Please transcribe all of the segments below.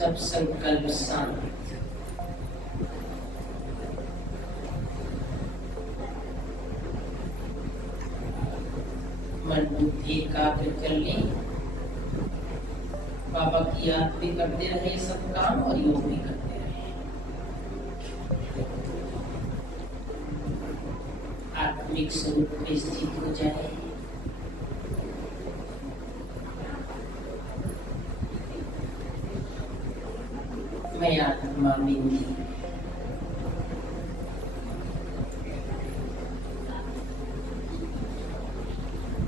सब संकल्प शांत। मन बुद्धि एकाग्र कर ले। बाबा की याद भी करते रहे सब काम और योग भी करते रहे। आत्मिक स्वरूप में स्थित हो जाए। मैं आत्मा बिंदी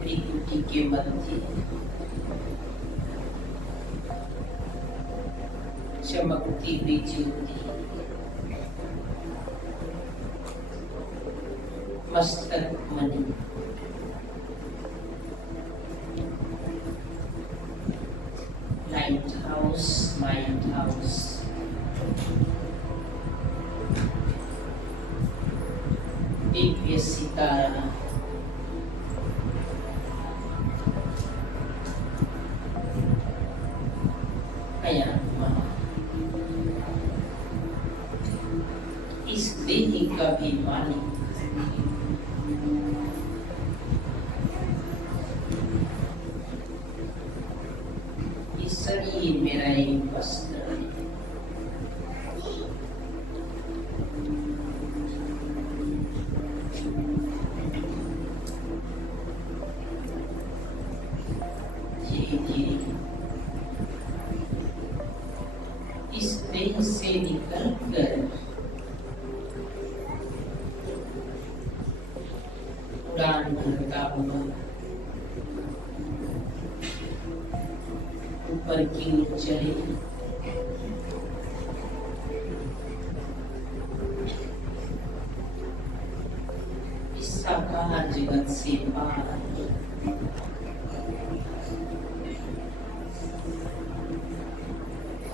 त्रिकुटी के मध्य चमकती हुई ज्योति मस्तक मणि light house mind house Divya सितारा आत्मा इस देह का भी मालिक इस शरीर मेरा एक वस्त्र है। इस देह से निकल कर उड़ान भरता हुआ ऊपर की ओर चले। इस साकार जगत से पार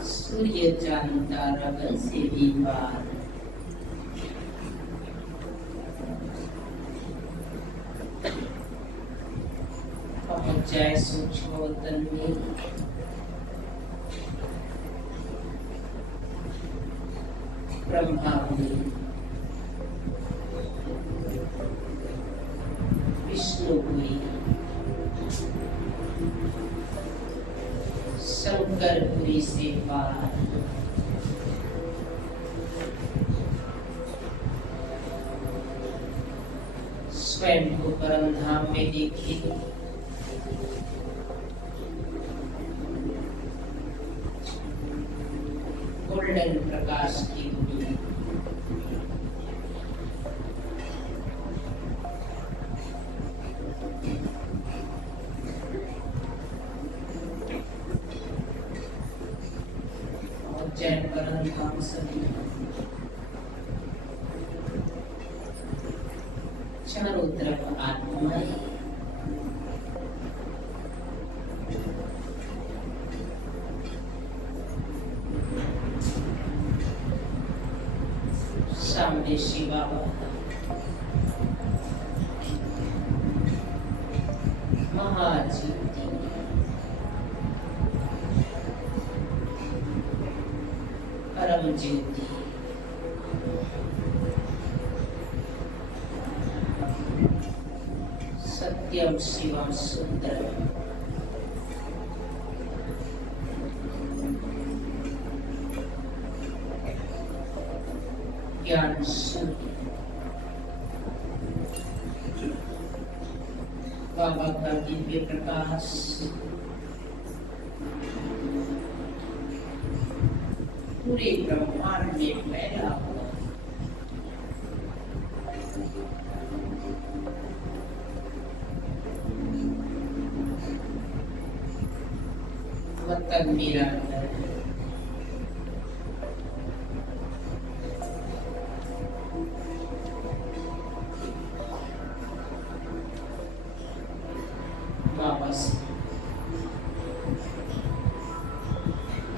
सूर्य चांद तारा से भी पार पहुंच जाए सूक्ष्म तन में। ब्रह्मा हुई, विष्णु हुई, शंकरपुरी से पार स्वयं को परम धाम में देखे। गोल्डन प्रकाश की दुनिया जय परम धाम सभी चारों तरफ आत्माएं सामने शिव बाबा महाज्योति परम ज्योति सत्यम शिवम सुंदरम ज्ञान सूर्य बाबा का दिव्य प्रकाश पूरे ब्रह्मांड में फैला हुआ। वतन मेरा घर बाबा से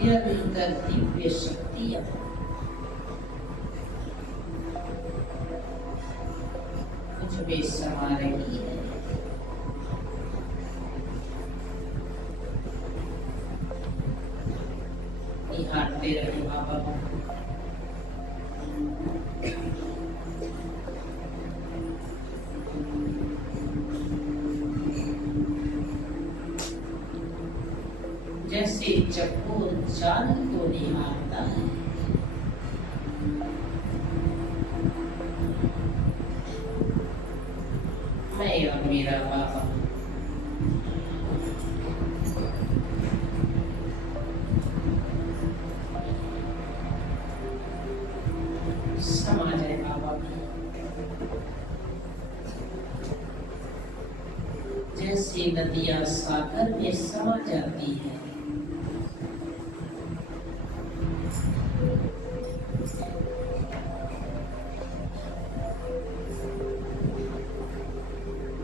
निरंतर दिव्य शक्तियां मुझ में समा रही है। निहार करते रहे बाबा। जैसे चकोर चांद को निहारता है, मैं और मेरा बाबा समा जाए बाबा में। जैसे नदियां सागर में समा जाती है,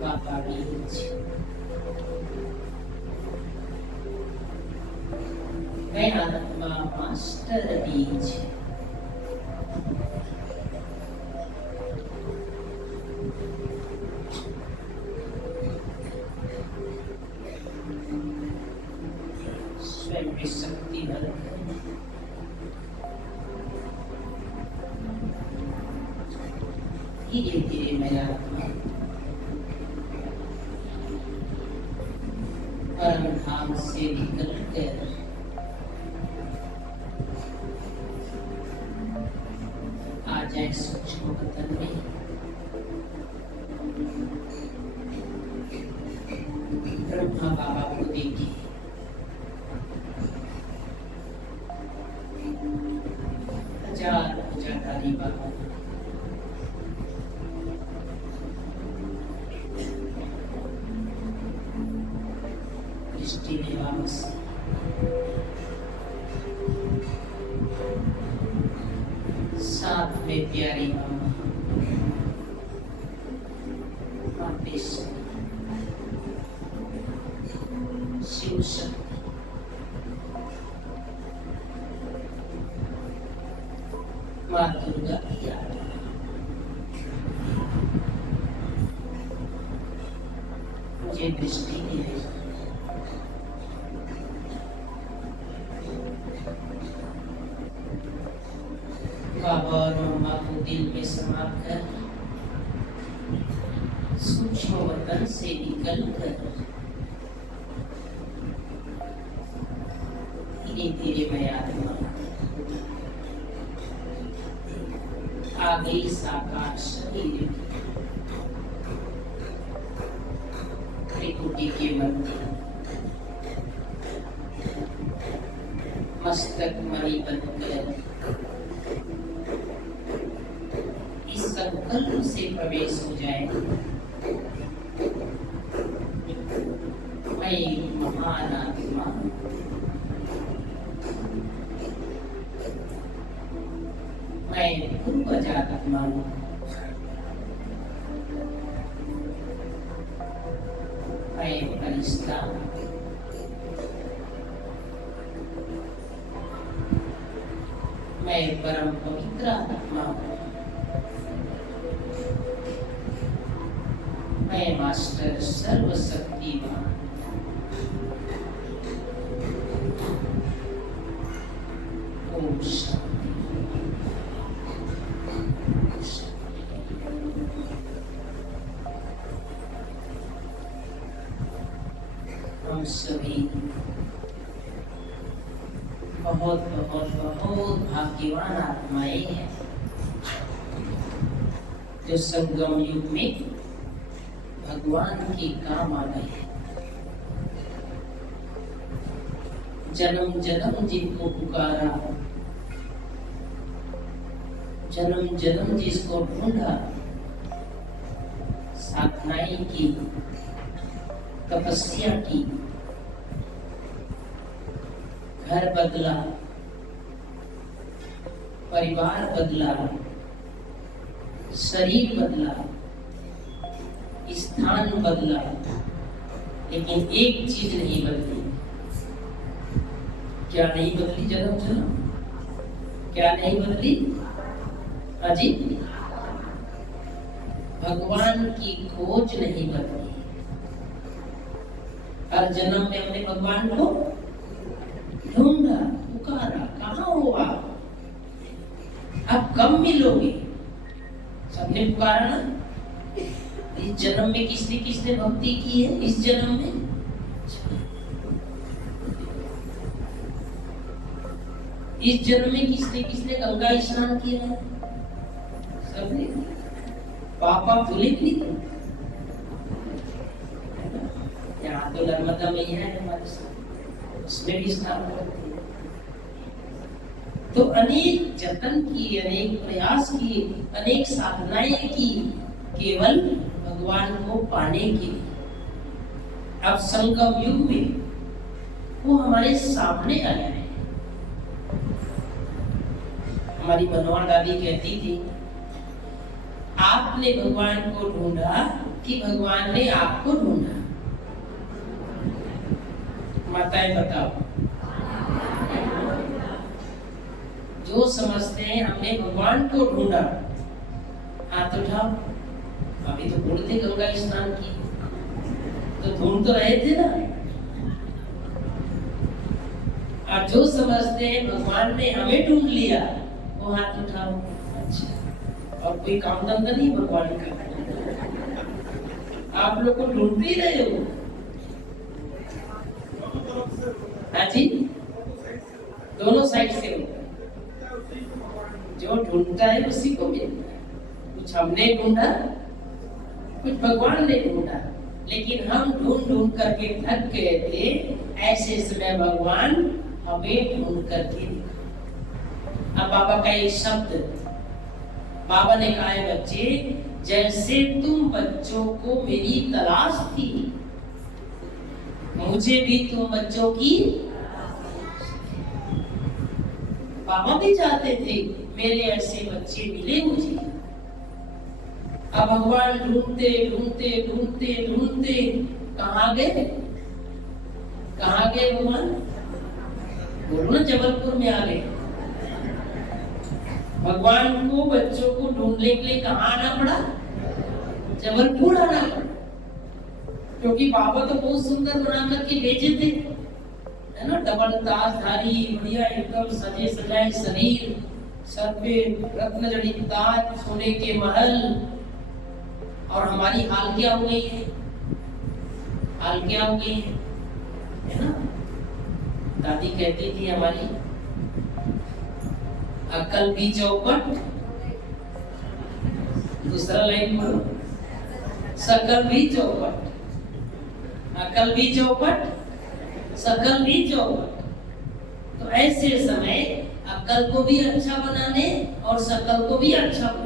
बाबा बीच मैं आत्मा मास्टर बीच स्वयं में शक्ति भर धीरे धीरे मैं आत्मा परम धाम से निकल कर आ जाए सूक्ष्म बदन में। ब्रह्मा बाबा को देखिए, हजार पूजाधारी बाबा दृष्टि में वापस साथ में प्यारी मामा मातेश्वरी शिव शक्ति माँ दुर्गा की आराधना। मुझे दृष्टि नहीं है, बाबा और मम्मा को दिल में समा कर सूक्ष्म वतन से निकल कर धीरे धीरे मैं आत्मा आ गई साकार शरीर त्रिकुटी के मध्य, मस्तक मणि बनकर संकल्प से प्रवेश हो जाए। मैं महान आत्मा मैं पूर्वज आत्मा हूँ, मैं फरिश्ता मैं परम पवित्र आत्मा हूँ, मैं मास्टर सर्वशक्तिमान। ओम शांति। हम सभी बहुत बहुत बहुत भाग्यवान आत्माएं हैं जो संगम युग में भगवान के काम आ गए। जन्म जन्म जिनको पुकारा, जन्म जन्म जिसको ढूंढा, साधनाएं की, तपस्या की, घर बदला, परिवार बदला, शरीर बदला, स्थान बदला, लेकिन एक चीज नहीं बदली। क्या नहीं बदली? जन्म जन्म क्या नहीं बदली? अजी भगवान की खोज नहीं बदली। हर जन्म में हमने भगवान को ढूंढा, पुकारा, कहाँ हो आप कब मिलोगे? सबने पुकारा ना। इस जन्म में किसने किसने भक्ति की है? इस जन्म में किसने किसने गंगा स्नान किया है? सबने। पापा भूले भी नहीं। यहाँ तो नर्मदा मैया है हमारे साथ, उसमें भी स्नान करते हैं। तो अनेक जतन किए, अनेक प्रयास किए, अनेक साधनाएं की, केवल भगवान को पाने के लिए। अब संगम युग में वो हमारे सामने आया है। हमारी मनोहर दादी कहती थी, आपने भगवान को ढूंढा कि भगवान ने आपको ढूंढा? माताएं बताओ। जो समझते हैं हमने भगवान को ढूंढा, हाथ उठाओ। अभी तो ढूंढते गंगा स्नान की, तो ढूंढ तो रहे थे ना। और जो समझते हैं भगवान ने हमें ढूंढ लिया, वो हाथ उठाओ। अच्छा, और कोई काम धंधा नहीं भगवान का? आप लोग को ढूंढते ही रहे हो। हाँ जी, दोनों साइड से होता है। जो ढूंढता है उसी को मिलता है। कुछ हमने ढूंढा, कुछ भगवान ने ढूंढा, लेकिन हम ढूंढ ढूंढ करके थक गए थे। ऐसे समय भगवान हमें ढूंढ करके। अब बाबा का एक शब्द, बाबा ने कहा है, बच्चे जैसे तुम बच्चों को मेरी तलाश थी, मुझे भी तुम बच्चों की। बाबा भी चाहते थे मेरे ऐसे बच्चे मिले मुझे। अब भगवान ढूंढते ढूंढते ढूंढते ढूंढते कहाँ गए? कहाँ गए भगवान? बोलो ना, जबलपुर में आ गए। भगवान को बच्चों को ढूंढने के लिए कहाँ आना पड़ा? जबलपुर आना पड़ा। क्योंकि बाबा तो बहुत सुंदर बना करके भेजे थे, है ना। डबल ताजधारी, बढ़िया एकदम सजे सजाए शरीर, सर पे रत्न जड़ित ताज, सोने के महल। और हमारी हाल क्या हो गई है? हाल क्या हो गई है ना। दादी कहती थी हमारी, अक्ल भी चौपट, दूसरा लाइन बोलो, सकल भी चौपट। अकल भी चौपट, सकल भी चौपट। तो ऐसे समय अकल को भी अच्छा बनाने और सकल को भी अच्छा बनाने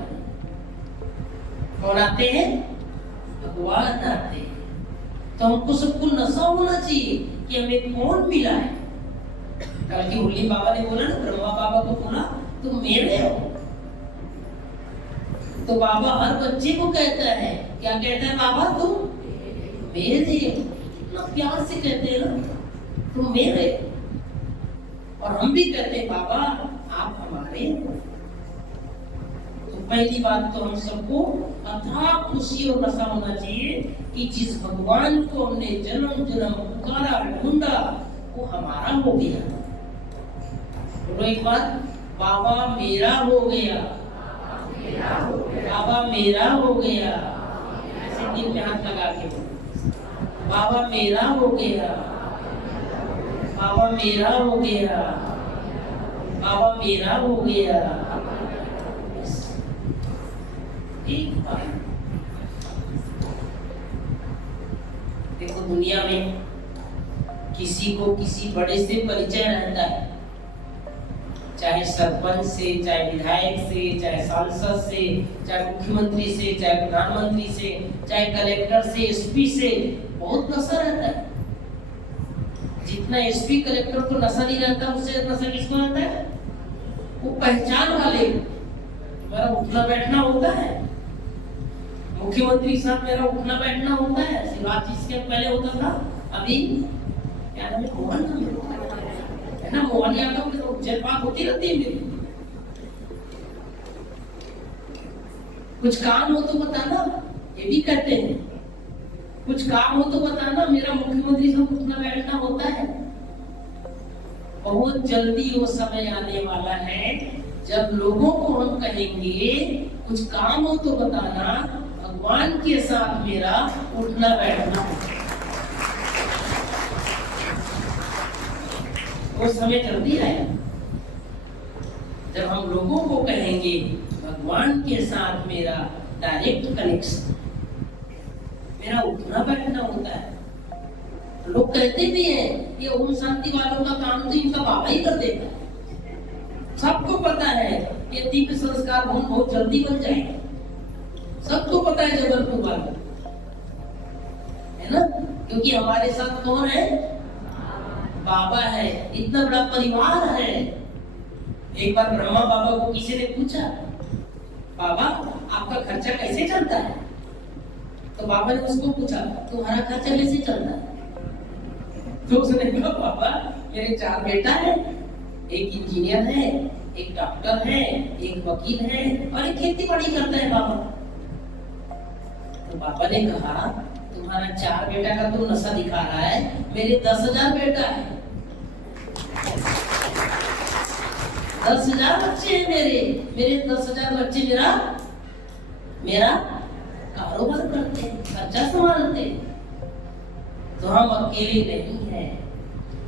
कौन आते हैं? भगवान आते हैं। तो हमको सबको नशा होना चाहिए कि हमें कौन मिला है। कल की होली बाबा ने बोला ना, ब्रह्मा बाबा को बोला तुम मेरे हो। तो बाबा हर बच्चे को कहता है, क्या कहता है बाबा? तुम मेरे हो। ना प्यार से कहते हैं ना, तुम मेरे। और हम भी कहते हैं बाबा आप हमारे हो। तो पहली बात तो हम सबको अथाह खुशी और नशा होना चाहिए कि जिस भगवान को हमने जन्म जन्म पुकारा ढूंढा, वो हमारा हो गया। बोलो एक बार, बाबा मेरा हो गया, बाबा मेरा हो गया। ऐसे दिल में हाथ लगा के बोलो, बाबा मेरा हो गया, बाबा मेरा हो गया, बाबा मेरा हो गया। एक बार देखो, दुनिया में किसी को किसी बड़े से परिचय रहता है, चाहे सरपंच से, चाहे विधायक से, चाहे सांसद से, चाहे मुख्यमंत्री से, चाहे प्रधानमंत्री से, चाहे कलेक्टर से, एसपी से, बहुत नशा रहता है। जितना एसपी कलेक्टर को नशा नहीं रहता, उससे नशा किसको रहता है? वो पहचान वाले। मेरा उठना बैठना होता है, मुख्यमंत्री के साथ मेरा उठना बैठना होता है। शिवराज इसके पहले होता था, अभी क्या नाम है? मोहन है ना, मोहन यादव। तो जलपात होती रहती है मेरी। कुछ काम हो तो बताना, ये भी कहते हैं। कुछ काम हो तो बताना, मेरा मुख्यमंत्री से उठना बैठना होता है। बहुत जल्दी वो समय आने वाला है जब लोगों को हम कहेंगे कुछ काम हो तो बताना, भगवान के साथ मेरा उठना बैठना। वो समय जल्दी आएगा जब हम लोगों को कहेंगे भगवान के साथ मेरा डायरेक्ट कनेक्शन, मेरा उठना बैठना होता है। लोग कहते भी हैं ये ओम शांति वालों का काम तो इनका बाबा ही कर देता है। सबको पता है ये दिव्य संस्कार भवन बहुत जल्दी बन जाएगा, सबको पता है जबलपुर वालों, है ना, क्योंकि हमारे साथ कौन है? बाबा है, इतना बड़ा परिवार है। एक बार ब्रह्मा बाबा को किसी ने पूछा, बाबा आपका खर्चा कैसे चलता है? तो बाबा ने उसको पूछा तुम्हारा खर्चा कैसे चलता है? तो उसने कहा बाबा मेरे 4 बेटा है, एक इंजीनियर है, एक डॉक्टर है, एक वकील है और एक खेती बाड़ी करता है बाबा। तो बाबा ने कहा तुम्हारा 4 बेटा का तो नशा दिखा रहा है, मेरे 10,000 बेटा है, 10,000 बच्चे हैं मेरे 10,000 बच्चे मेरा कारोबार करते हैं, खर्चा संभालते हैं। तो हम अकेले नहीं हैं,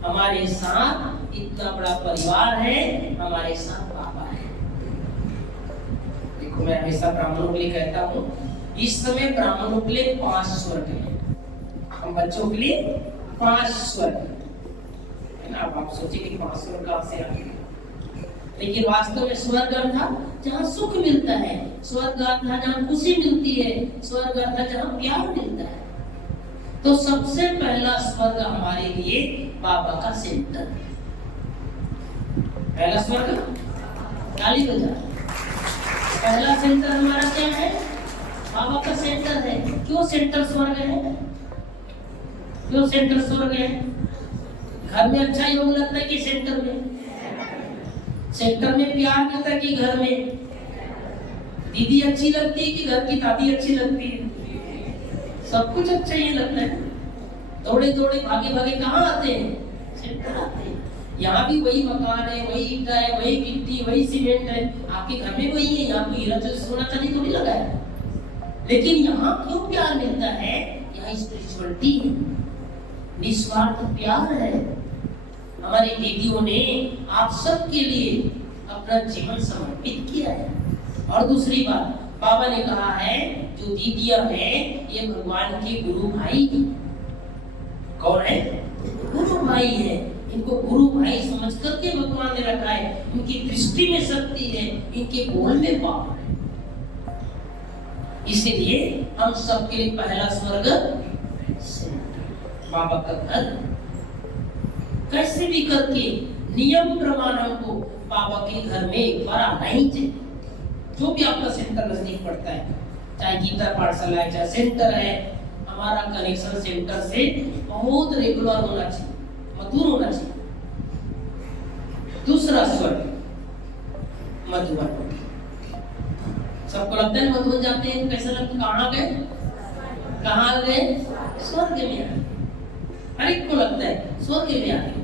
हमारे साथ इतना बड़ा परिवार है, हमारे साथ बाबा है। देखो मैं हमेशा ब्राह्मणों के लिए कहता हूँ, इस समय ब्राह्मणों के लिए 5 स्वर्ग है, हम बच्चों के लिए 5 स्वर्ग है ना। अब आप सोचिए कि 5 स्वर्ग कहाँ से आ गए, लेकिन वास्तव में स्वर्ग था जहाँ सुख मिलता है, स्वर्ग था जहाँ खुशी मिलती है, स्वर्ग था जहाँ प्यार मिलता है। तो सबसे पहला स्वर्ग हमारे लिए बाबा का सेंटर। पहला स्वर्ग ताली बजा, पहला सेंटर हमारा क्या है? बाबा का सेंटर है। क्यों सेंटर स्वर्ग है? क्यों सेंटर स्वर्ग है? घर में अच्छा योग लगता है कि सेंटर में? सेंटर में प्यार मिलता है कि घर में? दीदी अच्छी लगती है कि घर की दादी अच्छी लगती है? सब कुछ अच्छा ही लगता है। दौड़े दौड़े भागे भागे कहाँ आते हैं? सेंटर आते हैं। यहाँ भी वही मकान है, वही ईंटा है, वही गिट्टी, वही सीमेंट है, आपके घर में वही है, यहाँ कोई हीरा सोना चांदी थोड़ी लगा है। लेकिन यहाँ क्यों प्यार मिलता है? यहाँ स्पिरिचुअलिटी है, निस्वार्थ प्यार है। हमारी दीदियों ने आप सबके लिए अपना जीवन समर्पित किया है। और दूसरी बात, बाबा ने कहा है जो दीदियां हैं ये भगवान के गुरु भाई। कौन है? गुरु भाई है। इनको गुरु भाई समझ करके भगवान ने रखा है। इनकी दृष्टि में शक्ति है, इनके बोल में पावर है। इसीलिए हम सबके लिए पहला स्वर्ग बाबा का घर। कैसे भी करके नियम प्रमाण हमको बाबा के घर में एक बार आना ही चाहिए। जो भी आपका सेंटर नजदीक पड़ता है, चाहे गीता पाठशाला है, चाहे सेंटर है, हमारा कनेक्शन सेंटर से बहुत रेगुलर होना चाहिए, मधुर होना चाहिए। दूसरा स्वर्ग मधुबन। सबको लगता है मधुबन जाते हैं कैसा लगता है? कहाँ गए? कहाँ गए? स्वर्ग में। हर एक को लगता है स्वर्ग में आ गए।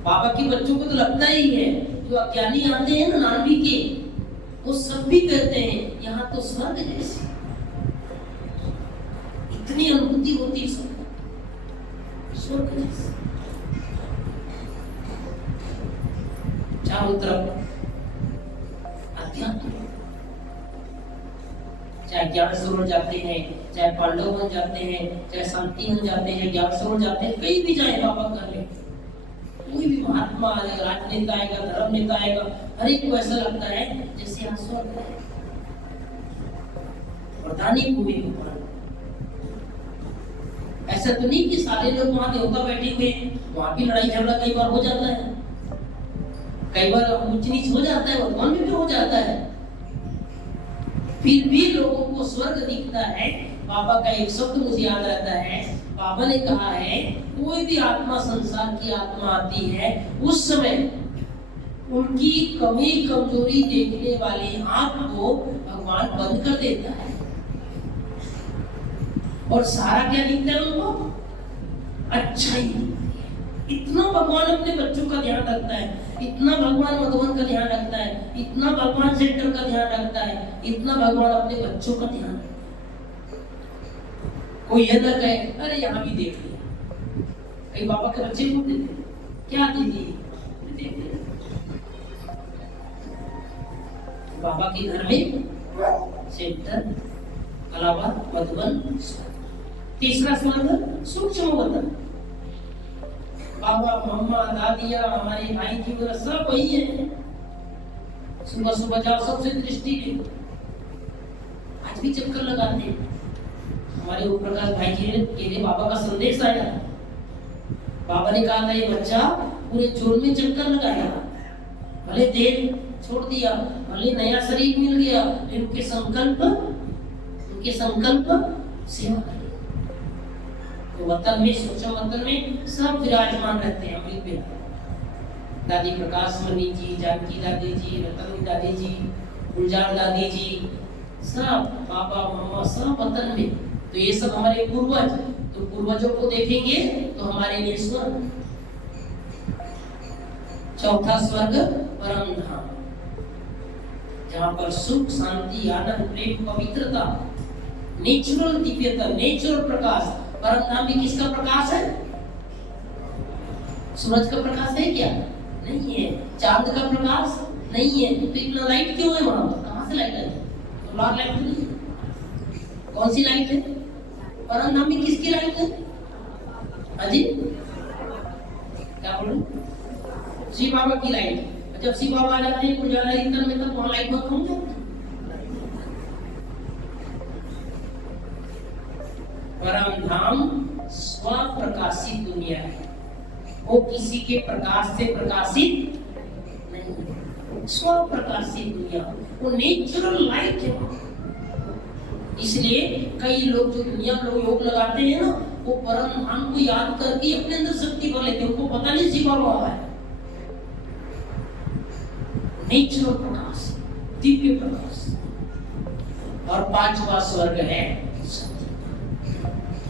बाबा के बच्चों को तो लगता ही है, जो अज्ञानी आते हैं ना नानवी के, वो सब भी कहते हैं यहाँ तो स्वर्ग जैसे, इतनी अनुभूति होती है स्वर्ग जैसे। चारों तरफ अध्यात्म, चाहे ज्ञान सरोवर जाते हैं, चाहे पांडव बन जाते हैं, चाहे शांति बन जाते हैं, ज्ञान सरोवर जाते हैं, कहीं भी जाए बाबा कर ले, कोई भी महात्मा आएगा, राजनेता आएगा, धर्म नेता आएगा, हर एक को ऐसा लगता है जैसे यहाँ स्वर्ग है। वरदानी भूमि ऊपर ऐसा तो नहीं कि सारे लोग वहां देवता बैठे हुए, वहां भी लड़ाई झगड़ा कई बार हो जाता है, कई बार ऊंच नीच हो जाता है, वर्तमान में भी हो जाता है, फिर भी लोगों को स्वर्ग दिखता है। बाबा का एक शब्द मुझे याद रहता है, बाबा ने कहा है कोई भी आत्मा, संसार की आत्मा आती है, उस समय उनकी कमी कमजोरी देखने वाली आंख को भगवान बंद कर देता है और सारा क्या दिखता है उनको? अच्छा ही दिखता है। इतना भगवान अपने बच्चों का ध्यान रखता है, इतना भगवान मधुबन का ध्यान रखता है, इतना भगवान सेंटर का ध्यान रखता है, इतना भगवान अपने बच्चों का ध्यान रखता है। कोई ये ना कहे अरे यहाँ भी देख लिया, कई बाबा के बच्चे को देते क्या दीदी देख लिया। बाबा के घर में सेंटर अलावा मधुबन। तीसरा स्वर्ग सूक्ष्म वतन। बाबा मम्मा दादिया हमारे भाई जी वगैरह सब वही है। सुबह सुबह जाओ सबसे दृष्टि दे, आज भी चक्कर लगाते हैं। हमारे ओम प्रकाश भाई जी के लिए बाबा का संदेश आया, बाबा ने कहा था ये बच्चा पूरे जोर में चक्कर लगाया, भले देर छोड़ दिया, भले नया शरीर मिल गया, लेकिन उनके संकल्प सेवा करें। तो वतन में सूक्ष्म वतन में सब विराजमान रहते हैं। अमृत बिहार दादी प्रकाश मणि जी, जानकी दादी जी, रतन दादी जी, गुलजार दादी जी, सब पापा मम्मा सब वतन में। तो ये सब हमारे पूर्वज, तो पूर्वजों को देखेंगे तो हमारे लिए स्वर्ग। चौथा स्वर्ग परम धाम, जहाँ पर सुख शांति आनंद प्रेम पवित्रता, नेचुरल दिव्यता, नेचुरल प्रकाश। परम धाम में किसका प्रकाश है? सूरज का प्रकाश है क्या? नहीं है। चांद का प्रकाश नहीं है। तो इतना लाइट क्यों है वहां? कहां से लाइट है? सोलर लाइट तो नहीं है। कौन सी लाइट है? परम धाम में किसकी लाइट है? अजी क्या बोल रहे? शिव बाबा की लाइट। जब शिव बाबा आ जाते हैं उजाला इंद्र में, तब वहां लाइट बंद होंगे। परम धाम स्वप्रकाशित दुनिया है, वो किसी के प्रकाश से प्रकाशित नहीं, स्वप्रकाशित दुनिया, वो नेचुरल लाइट है। इसलिए कई लोग जो दुनिया में योग लगाते हैं ना, वो परम धाम को याद करके अपने अंदर शक्ति भर लेते हैं। उनको पता नहीं शिवा हुआ है। नेचुरल प्रकाश, दिव्य प्रकाश। और पांचवा स्वर्ग है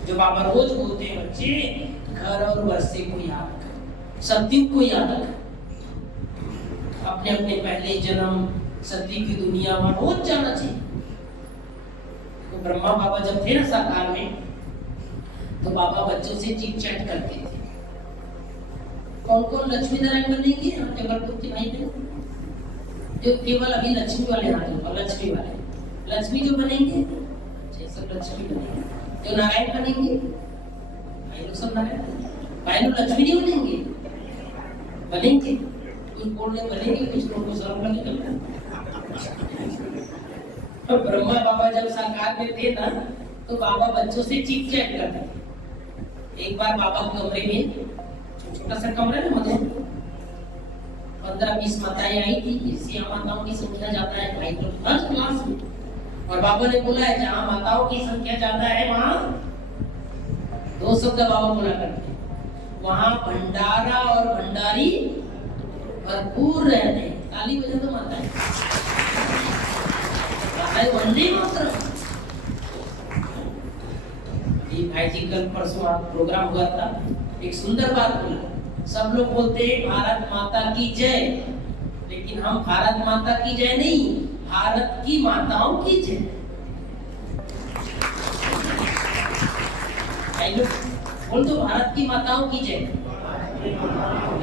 जो बाबा रोज बोलते हैं, बच्चे घर और वर्षे को याद कर, सत्युग को याद कर, अपने अपने पहले जन्म सत्य की दुनिया में रोज जाना चाहिए। तो ब्रह्मा बाबा जब थे ना साकार में, तो बाबा बच्चों से चिट चैट करते थे, कौन कौन लक्ष्मी नारायण बनेंगे जबलपुर के भाई बहन, जो केवल अभी लक्ष्मी वाले हाथ और लक्ष्मी वाले, लक्ष्मी जो बनेंगे सब लक्ष्मी बनेंगे, जो नारायण बनेंगे भाई लोग सब नारायण, भाई लोग लक्ष्मी नहीं बनेंगे, बनेंगे कुछ बोलने बनेंगे, कुछ लोगों को शर्म लगेगा। तो ब्रह्मा बाबा जब साकार में थे ना, तो बाबा बच्चों से चिट चैट करते थे। एक बार बाबा के कमरे में, छोटा सा कमरा ना, मतलब 15-20 माताएं आई थी, इससे माताओं की संख्या ज्यादा है भाई लोग हर क्लास में। और बाबा ने बोला है जहाँ माताओं की संख्या ज्यादा है वहाँ दो शब्द बाबा बोला करते, वहाँ भंडारा और भंडारी भरपूर रहते हैं। ताली बजा तो माता है, वंदे मातरम। भाई जी कल परसों आप प्रोग्राम हुआ था, एक सुंदर बात बोला, सब लोग बोलते हैं भारत माता की जय, लेकिन हम भारत माता की जय नहीं, भारत की माताओं की जय। बोल दो भारत की माताओं की जय,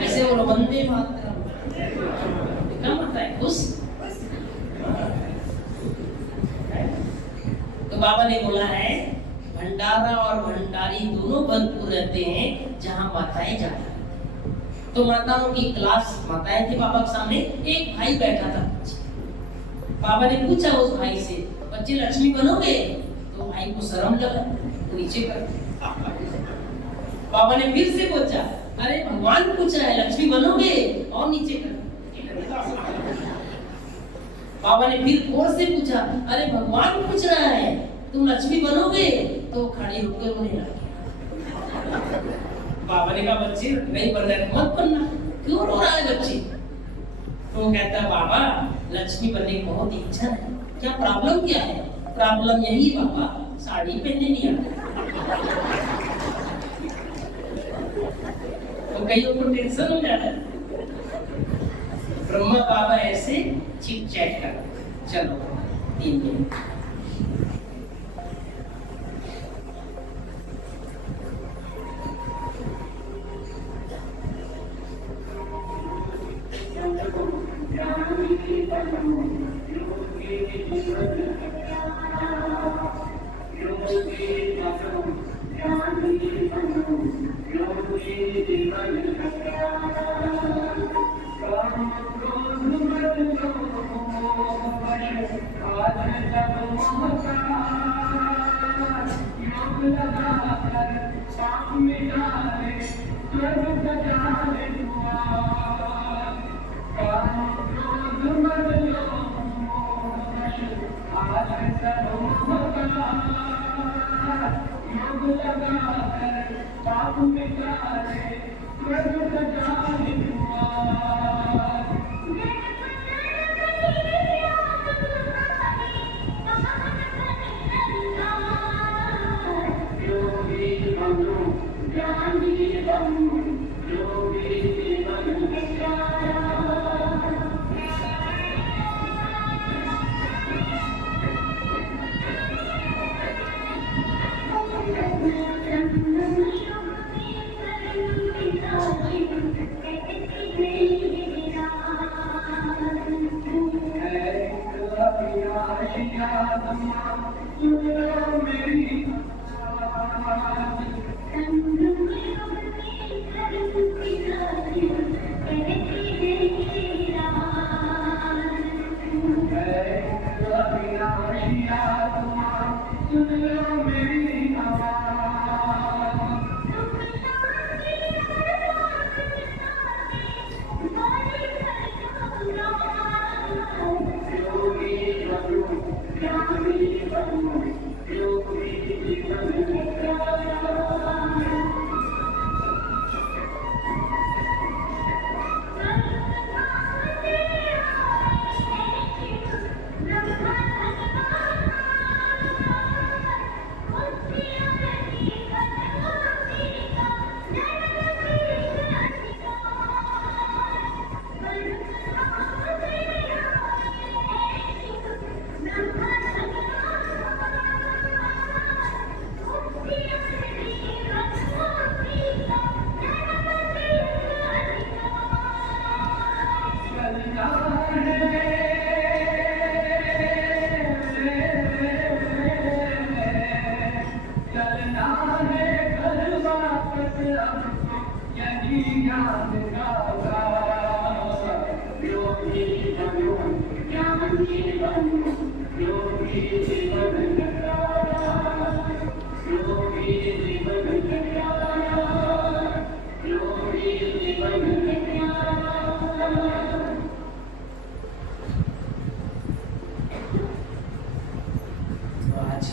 ऐसे बोलो वंदे मातरम। क्या माता है खुश? तो बाबा ने बोला है भंडारा और भंडारी दोनों भरपूर रहते हैं जहां माताएं जाती हैं। तो माताओं की क्लास, माताएं थी बाबा के सामने, एक भाई बैठा था। बाबा ने पूछा उस भाई से, बच्चे लक्ष्मी बनोगे? तो भाई को शर्म लगा, तो नीचे कर। बाबा ने फिर से पूछा, अरे भगवान पूछ रहा है लक्ष्मी बनोगे? और नीचे कर। बाबा ने फिर और से पूछा, अरे भगवान पूछ रहा है तुम लक्ष्मी बनोगे? तो खड़े होकर रोने लगे। बाबा ने कहा बच्चे नहीं बन रहे, मत बनना, क्यों रो रहा है बच्चे? तो कहता है बाबा लक्ष्मी बनने की बहुत इच्छा है, क्या प्रॉब्लम क्या है? प्रॉब्लम यही बाबा साड़ी पहनने नहीं आता। तो कईयों को टेंशन हो जाता है। ब्रह्मा बाबा ऐसे चिट चैट कर, चलो 3 मिनट।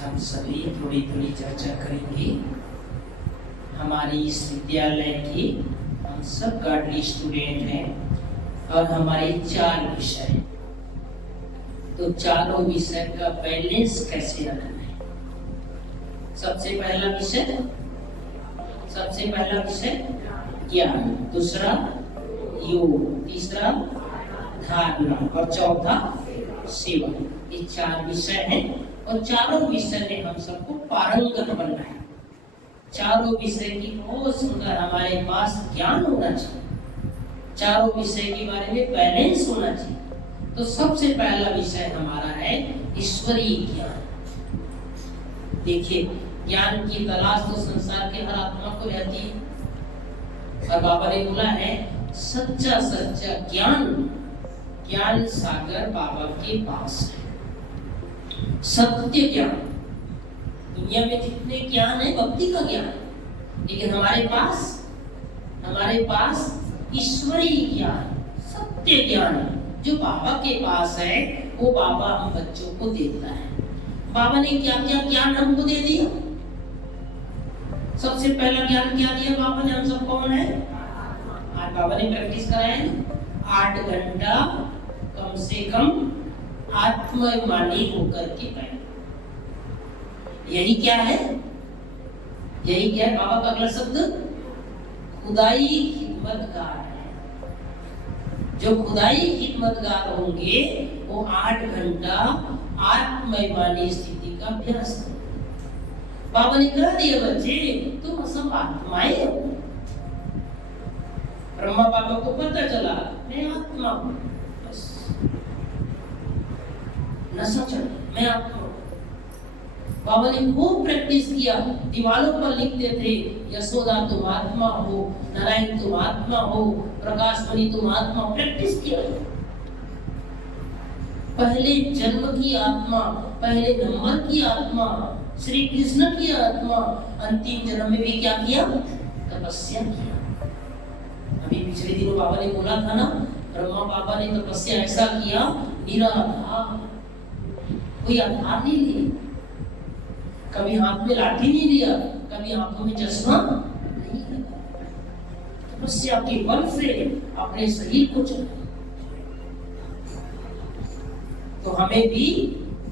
हम सभी थोड़ी थोड़ी चर्चा करेंगे हमारी इस विद्यालय की। हम सब गार्डली स्टूडेंट हैं और हमारे 4 विषय, तो चारों विषय का बैलेंस कैसे रखना है। सबसे पहला विषय ज्ञान, दूसरा योग, तीसरा धारणा और चौथा सेवा। ये 4 विषय हैं और चारों विषय में हम सबको पारंगत बनना है। चारों विषय की बहुत सुंदर हमारे पास ज्ञान होना चाहिए, चारों विषय के बारे में बैलेंस होना चाहिए। तो सबसे पहला विषय हमारा है ईश्वरीय ज्ञान। देखिए, ज्ञान की तलाश तो संसार के हर आत्मा को रहती है और बाबा ने बोला है सच्चा ज्ञान सागर बाबा के पास है। सत्य ज्ञान, दुनिया में जितने ज्ञान है भक्ति का ज्ञान, लेकिन हमारे पास ईश्वरीय ज्ञान, सत्य ज्ञान जो बाबा के पास है, वो बाबा हम बच्चों को देता है। बाबा ने क्या क्या ज्ञान हमको दे दिया। सबसे पहला ज्ञान क्या दिया बाबा ने? हम सब कौन है? आज बाबा ने प्रैक्टिस कराया है 8 घंटा कम से कम आत्माभिमानी होकर के बैठ। यही क्या है? बाबा का अगला शब्द खुदाई खिदमतगार है। जो खुदाई खिदमतगार होंगे वो 8 घंटा आत्मयमानी स्थिति का अभ्यास करें। बाबा ने कह दिया बच्चे तुम सब आत्माएं हो। ब्रह्मा बाबा को पता चला मैं आत्मा हूं, बस नशा चढ़ मैं आत्मा हूं। बाबा ने खूब प्रैक्टिस किया, दीवारों पर लिखते थे यशोदा तुम आत्मा हो, नारायण तुम आत्मा हो, प्रकाश मणि तुम आत्मा। प्रैक्टिस किया। पहले जन्म की आत्मा, पहले नंबर की आत्मा, श्री कृष्ण की आत्मा, अंतिम जन्म में भी क्या किया? तपस्या किया। अभी पिछले दिनों बाबा ने बोला था ना, ब्रह्मा बाबा ने तपस्या ऐसा किया निराधार, कोई आधार नहीं लिया, कभी हाथ में लाठी नहीं लिया, कभी आंखों में चश्मा नहीं लगा, तपस्या के बल से अपने शरीर को चलाया। तो हमें भी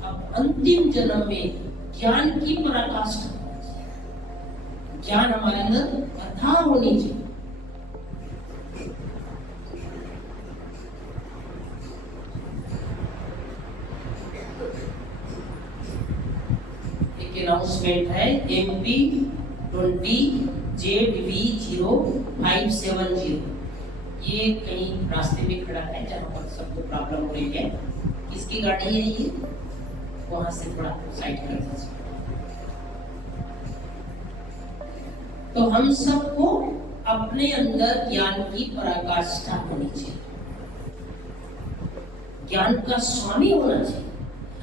अब अंतिम जन्म में ज्ञान की पराकाष्ठा, ज्ञान हमारे अंदर अथाह होनी चाहिए। अनाउंसमेंट है MP 20ZV0570। ये कहीं रास्ते में खड़ा है जहाँ पर सबको प्रॉब्लम हो रही है। किसकी गाड़ी है ये? वहां से थोड़ा साइड कर दीजिए। तो हम सबको अपने अंदर ज्ञान की पराकाष्ठा होनी चाहिए, ज्ञान का स्वामी होना चाहिए।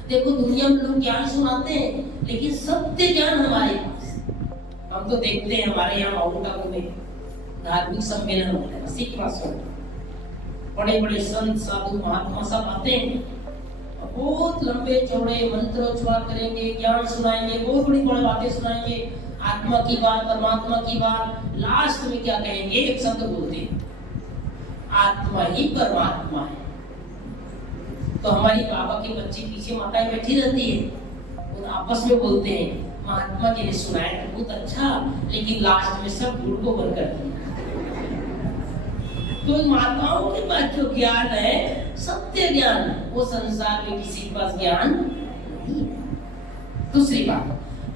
देखो दुनिया में लोग ज्ञान सुनाते हैं, लेकिन सत्य ज्ञान हमारे पास। हम तो देखते हैं हमारे यहाँ माउंट आबू में धार्मिक सम्मेलन होता है, सिख क्लास होता है, बड़े बड़े संत साधु महात्मा सब आते हैं, बहुत लंबे चौड़े मंत्रोच्चार करेंगे, ज्ञान सुनाएंगे, बहुत बड़ी बड़ी बातें सुनाएंगे, आत्मा की बात, परमात्मा की बात। लास्ट में क्या कहेंगे? एक शब्द बोलते हैं, आत्मा ही परमात्मा है। तो हमारी बाबा के बच्चे पीछे माताएं बैठी रहती है, वो आपस में बोलते हैं महात्मा जी ने सुनाया तो बहुत अच्छा, लेकिन लास्ट में सब झूठ को बंद कर दिया। तो माताओं के पास जो ज्ञान है, सत्य ज्ञान, वो संसार में किसी के पास ज्ञान नहीं है। दूसरी बात,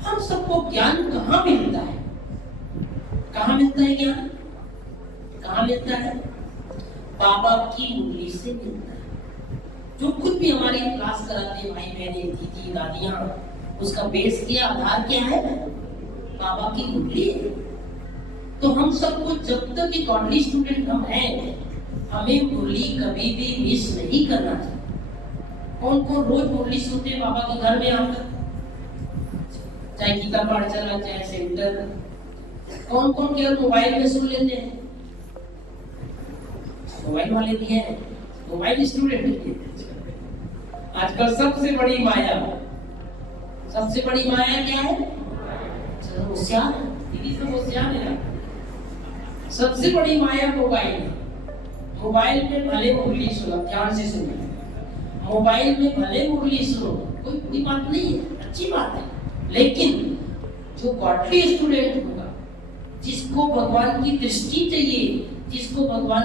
हम सबको ज्ञान कहाँ मिलता है? कहाँ मिलता है ज्ञान? कहाँ मिलता है? बाबा की मुरली से मिलता है। जो कुछ भी हमारी क्लास कराते हैं भाई बहने, दीदी दादियां, उसका बेस क्या, आधार क्या है? बाबा की मुरली। तो हम सबको जब तक एक गॉडली स्टूडेंट हम हैं, हमें मुरली कभी भी मिस नहीं करना चाहिए। कौन कौन रोज मुरली सुनते हैं बाबा के घर में आकर? चाहे गीता पाठ चला, चाहे सेंटर, कौन कौन केवल मोबाइल में सुन लेते हैं? मोबाइल वाले भी हैं, मोबाइल स्टूडेंट भी हैं। आजकल सबसे बड़ी माया क्या है? होशियार दीदी सब होशियार है ना। सबसे बड़ी माया मोबाइल। मोबाइल में भले मुरली सुनो, ध्यान से सुनो, मोबाइल में भले मुरली सुनो, कोई बुरी बात नहीं है, अच्छी बात है। लेकिन जो गॉडली स्टूडेंट होगा, जिसको भगवान की दृष्टि चाहिए, जिसको भगवान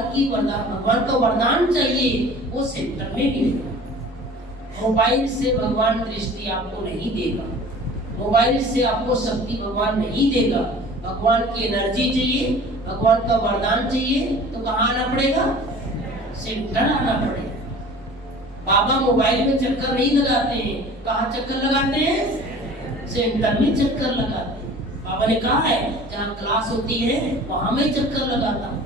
का वरदान चाहिए, वो सेंटर में मिलेगा। मोबाइल से भगवान दृष्टि आपको नहीं देगा, मोबाइल से आपको शक्ति भगवान नहीं देगा। भगवान की एनर्जी चाहिए, भगवान का वरदान चाहिए, तो कहाँ आना पड़ेगा? सेंटर आना पड़ेगा। बाबा मोबाइल में चक्कर नहीं लगाते हैं, कहाँ चक्कर लगाते हैं? सेंटर में चक्कर लगाते हैं। बाबा ने कहा है जहाँ क्लास होती है वहां मैं चक्कर लगाता हूँ,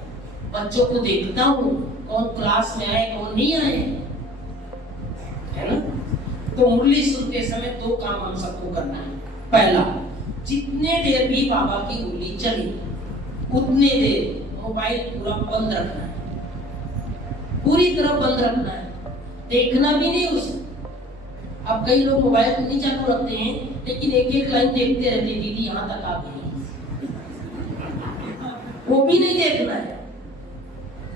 बच्चों को देखता हूँ कौन क्लास में आए कौन नहीं आए, है ना। तो मुरली सुनते समय 2 काम हम सबको करना है। पहला, जितने देर भी बाबा की मुरली चले उतने देर मोबाइल पूरा बंद रखना है, पूरी तरह बंद रखना है, देखना भी नहीं उसे। अब कई लोग मोबाइल नहीं चालू रखते हैं, लेकिन एक एक लाइन देखते रहते, दीदी यहाँ तक आ गई, वो भी नहीं देखना है।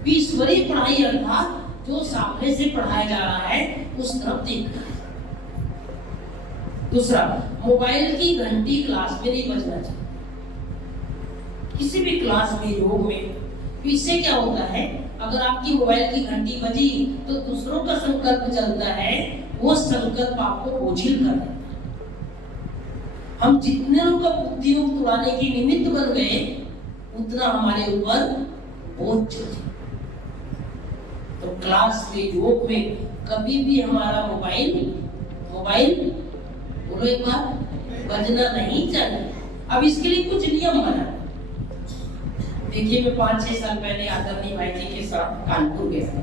ईश्वरीय पढ़ाई अर्थात जो सामने से पढ़ाया जा रहा है उस तरफ देखना है। दूसरा, मोबाइल की घंटी क्लास में नहीं बजना चाहिए। किसी भी क्लास में, योग में, इससे क्या होता है, अगर आपकी मोबाइल की घंटी बजी तो दूसरों का संकल्प चलता है, वो संकल्प आपको बोझिल कर देता है। हम जितने लोग का बुद्धियों उड़ाने की निमित्त बन गए, उतना हमारे ऊपर बोझ चढ़े। तो क्लास में, योग में कभी भी हमारा मोबाइल बोलो एक बार, बजना नहीं चाहिए। अब इसके लिए कुछ नियम बना। देखिए, मैं 5-6 साल पहले आदरणीय भाई जी के साथ कानपुर गया था।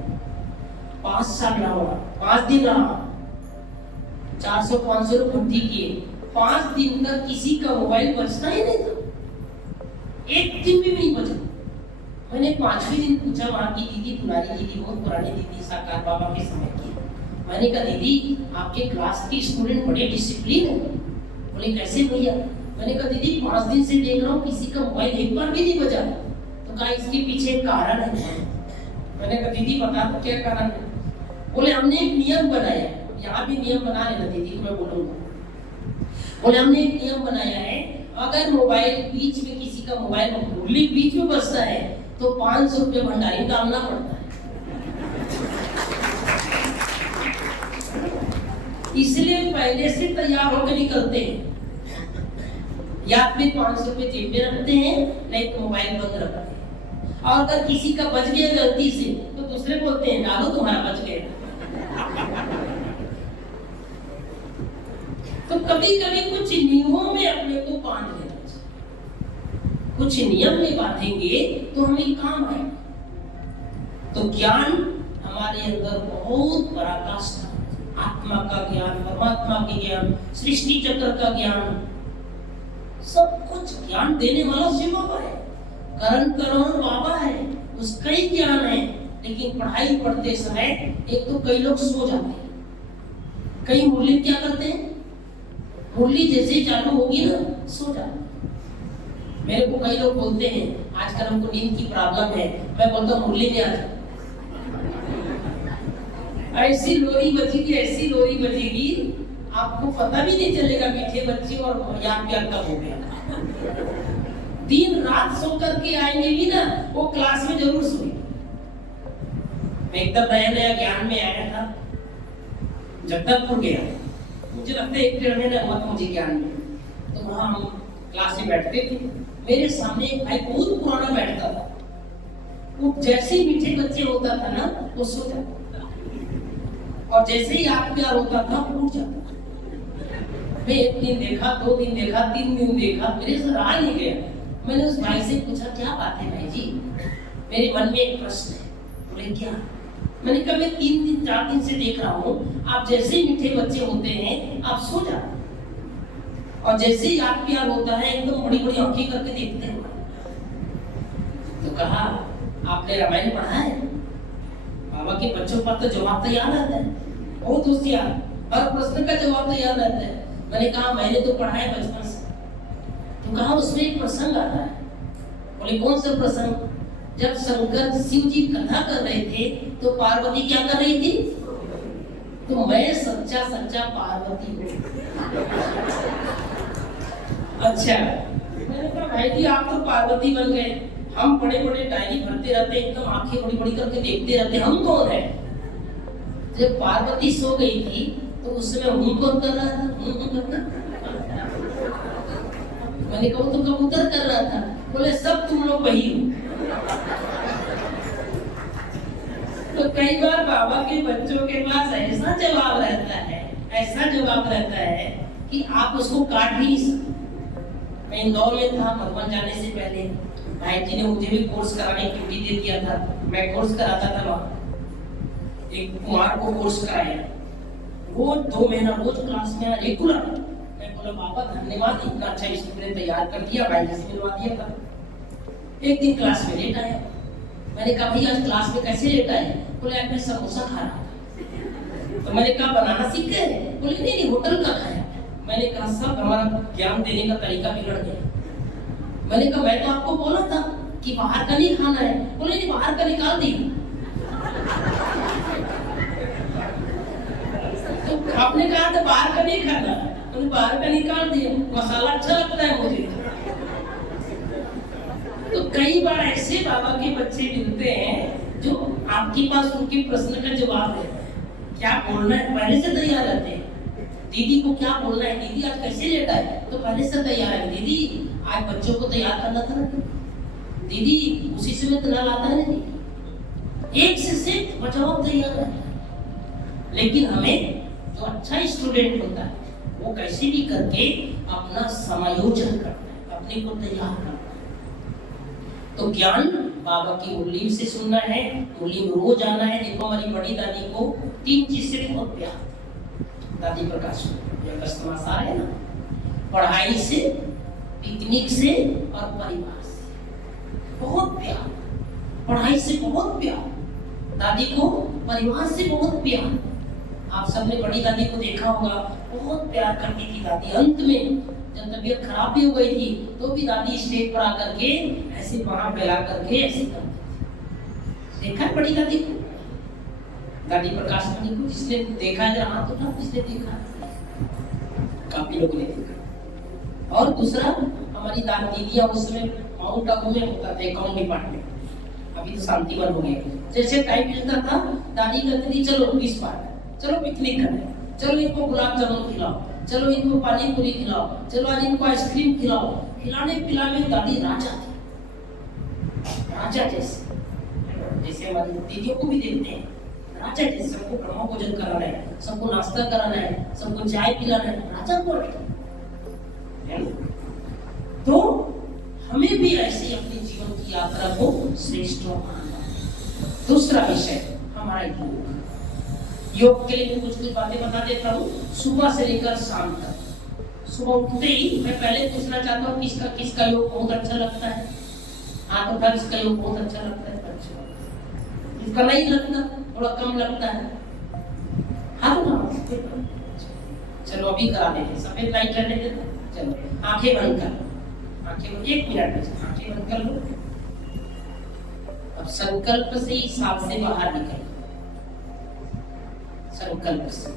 5 साल रहा, 5 दिन रहा, 400-500 रुपये भर्ती किए। 5 दिन तक किसी का मोबाइल बजता ही नहीं था, एक दिन भी नहीं बजा। मैंने 5वें दिन पूछा वहां की दीदी, दुलारी दीदी, बहुत पुरानी दीदी, साकार बाबा के समय की। मैंने कहा, दीदी आपके क्लास के स्टूडेंट बड़े डिसिप्लिन है। बोले कैसे भैया? मैंने कहा, दीदी 5 दिन से देख रहा हूँ किसी का मोबाइल एक बार भी नहीं बजा। तो कहा इसके पीछे एक कारण है। मैंने कहा, दीदी बता दो क्या कारण है? बोले हमने एक नियम बनाया है। यहाँ भी नियम बना लेना दीदी को मैं बोलूंगा। बोले हमने एक नियम बनाया है, अगर मोबाइल बीच में, किसी का मोबाइल मुरली बीच में बजता है तो 500 रुपये भंडारी डालना पड़ता है। इसलिए पहले से तैयार होकर निकलते हैं, या फिर 500 रुपये जेब में रखते हैं, नहीं तो मोबाइल बंद रखते हैं। और अगर किसी का बच गया गलती से तो दूसरे बोलते हैं डालो तुम्हारा बच गया। तो कभी कभी कुछ नियमों में अपने को बांध लेना चाहिए। कुछ नियम में बांधेंगे तो हमें काम आएगा। तो ज्ञान हमारे अंदर बहुत पराकाष्ठा, आत्मा का ज्ञान, परमात्मा के ज्ञान, सृष्टि चक्र का ज्ञान, सब कुछ ज्ञान देने वाला शिव बाबा है, करण बाबा है, उसका ही ज्ञान है। लेकिन पढ़ाई पढ़ते समय एक तो कई लोग सो जाते हैं, कई मुरली क्या करते हैं, मुरली जैसे ही चालू होगी ना सो जाते। मेरे को कई लोग बोलते हैं आजकल हमको नींद की प्रॉब्लम है, मैं बोलता हूँ मुरली में आ जाओ। ऐसी लोरी बजेगी आपको पता भी नहीं चलेगा मीठे बच्चे और याद प्यार कब हो गया। दिन रात सो करके आएंगे भी ना, वो क्लास में जरूर सोएंगे। मैं एकदम नया ज्ञान में आया था, जगदलपुर गया, मुझे लगता है 1-1.5 महीना हुआ मुझे ज्ञान में। तो वहाँ हम क्लास में बैठते थे, मेरे सामने एक भाई बहुत पुराना बैठता था। वो जैसे ही मीठे बच्चे होता था ना वो सो जाता, और जैसे ही आप प्यार होता था वो उठ जाता। मैं 1 दिन देखा, 2 दिन देखा, 3 दिन देखा, मेरे से रहा नहीं गया। मैंने उस भाई से पूछा क्या बात है भाई जी, मेरे मन में एक प्रश्न है। बोले क्या? मैंने कहा मैं 3 दिन 4 दिन से देख रहा हूँ, आप जैसे ही मीठे बच्चे होते हैं आप सो जाते, और जैसे ही आप प्यार होता है एकदम बड़ी बड़ी आंखें करके देखते हैं। तो कहा आपने रामायण पढ़ा है? बाबा के बच्चों पर तो जवाब तो याद आता है, बहुत होशियार, हर प्रश्न का जवाब तो याद आता है। मैंने कहा मैंने तो पढ़ा है बचपन से। तो कहा उसमें एक प्रसंग आता है। बोले कौन सा प्रसंग? जब शंकर शिव जी कथा कर रहे थे तो पार्वती क्या कर रही थी? तो मैं सच्चा पार्वती हूँ। अच्छा, मैंने कहा भाई जी आप तो पार्वती बन गए, हम बड़े बड़े डायरी भरते रहते, एकदम आंखें बड़ी बड़ी करके देखते रहते, हम कौन है? जब पार्वती सो गई थी तो उस समय हूँ कौन कर रहा था? मैंने कहा तो कबूतर कर रहा था। बोले सब तुम लोग वही हो। तो कई बार बाबा के बच्चों के पास ऐसा जवाब रहता है कि आप उसको काट भी नहीं सकते। मैं इंदौर में था, मधुबन जाने से पहले भाई जी ने मुझे भी कोर्स कराने की ड्यूटी दे दिया था। मैं कोर्स कराता था वहाँ, एक कुमार को कोर्स कराया, वो 2 महीना रोज क्लास में रेगुलर। मैं बोला बाबा धन्यवाद, इतना अच्छा स्टूडेंट तैयार कर दिया, भाई जी से मिलवा दिया था। एक दिन क्लास में लेट आया, मैंने कहा भैया आज क्लास में कैसे लेट आए? बोले मैं समोसा खा रहा था। तो मैंने कहा बनाना सीख गए? बोले नहीं होटल का खाया। मैंने कहा सब हमारा ज्ञान देने का तरीका बिगड़ गया। मैंने कहा मैं तो आपको बोला था कि बाहर का नहीं खाना है। बोले नहीं बाहर का निकाल दिया। तो आपने कहा था बाहर का नहीं खाना, तो बाहर का निकाल दिया। मसाला अच्छा लगता है मुझे। तो कई बार ऐसे बाबा के बच्चे मिलते हैं जो आपके पास उनके प्रश्न का जवाब देते हैं। क्या बोलना है पहले से तैयार रहते हैं। दीदी को क्या बोलना है, दीदी आज कैसे लेटा है, तो पहले से तैयार है। दीदी आज बच्चों को तैयार करना था ना, दीदी उसी समय तैयार आता है ना, एक से जवाब तैयार है। लेकिन हमें जो अच्छा स्टूडेंट होता है वो कैसे भी करके अपना समायोजन करता है, अपने को तैयार करता है। तो ज्ञान बाबा की मुरली से सुनना है, मुरली में रोज आना है। देखो हमारी बड़ी दादी को 3 चीज से बहुत प्यार, दादी प्रकाश जो कस्टमर आ रहे हैं ना, पढ़ाई से, पिकनिक से और परिवार से बहुत प्यार। पढ़ाई से बहुत प्यार, दादी को परिवार से बहुत प्यार। आप सबने बड़ी दादी को देखा होगा, बहुत प्यार करती थी दादी। अंत में जब तबीयत खराब भी हो गई थी तो भी दादी स्टेज पर आकर के ऐसे बाहर फैला करके ऐसे करती थी। देखा है बड़ी दादी को, दादी प्रकाश मणि को? जिसने देखा है हाथ उठा, जिसने देखा? काफी लोगों ने देखा। और दूसरा, हमारी दादी दीदियां उस समय माउंट आबू में होता था अकाउंट डिपार्टमेंट, अभी तो शांतिवन हो गया। जैसे टाइम मिलता था दादी कहती थी चलो 20 बार, चलो पिकनिक करने, चलो इनको गुलाब जामुन खिलाओ, चलो इनको पानी पूरी खिलाओ, चलो आज इनको आइसक्रीम खिलाओ। खिलाने पिलाने दादी राजा थी, राजा जैसे। जैसे हमारी दीदियों को भी देखते हैं राजा जैसे, सबको ब्रह्म भोजन कराना है, सबको नाश्ता कराना है, सबको चाय पिलाना है, राजा को। तो हमें भी ऐसे अपने जीवन की यात्रा को श्रेष्ठ बनाना है। दूसरा विषय हमारा योग। योग के लिए कुछ बातें बता देता हूँ। सुबह से लेकर शाम तक, सुबह उठते ही मैं पहले पूछना चाहता हूँ किसका किसका योग बहुत अच्छा लगता है। हाथ उठा, किसका योग बहुत अच्छा लगता है? अच्छा, इसका नहीं लगता, थोड़ा कम लगता है, हाथ उठाओ। चलो अभी करा देते, सफेद लाइट रहने देते। चलो आंखें बंद कर, आंखें 1 मिनट में आंखें बंद कर लो। अब संकल्प से ही सांस से बाहर निकल, संकल्प से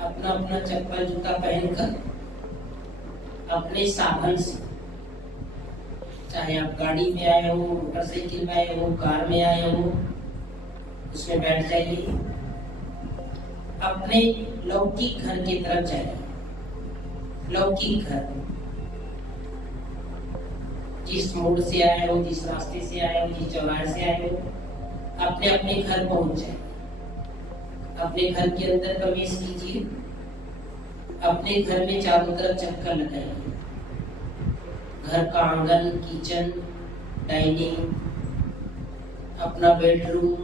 अपना अपना चप्पल जूता पहनकर अपने साधन से, चाहे आप गाड़ी में आए हो, मोटरसाइकिल में आए हो, कार में आए हो, उसमें बैठ जाइए। अपने लौकिक घर की तरफ जाइए। लौकिक घर, जिस मोड़ से आए हो, जिस रास्ते से आए हो, जिस चौराहे से आए हो, अपने अपने घर पहुंच जाए। अपने घर के अंदर प्रवेश कीजिए। अपने घर में चारों तरफ चक्कर लगाइए। घर का आंगन, किचन, डाइनिंग, अपना बेडरूम,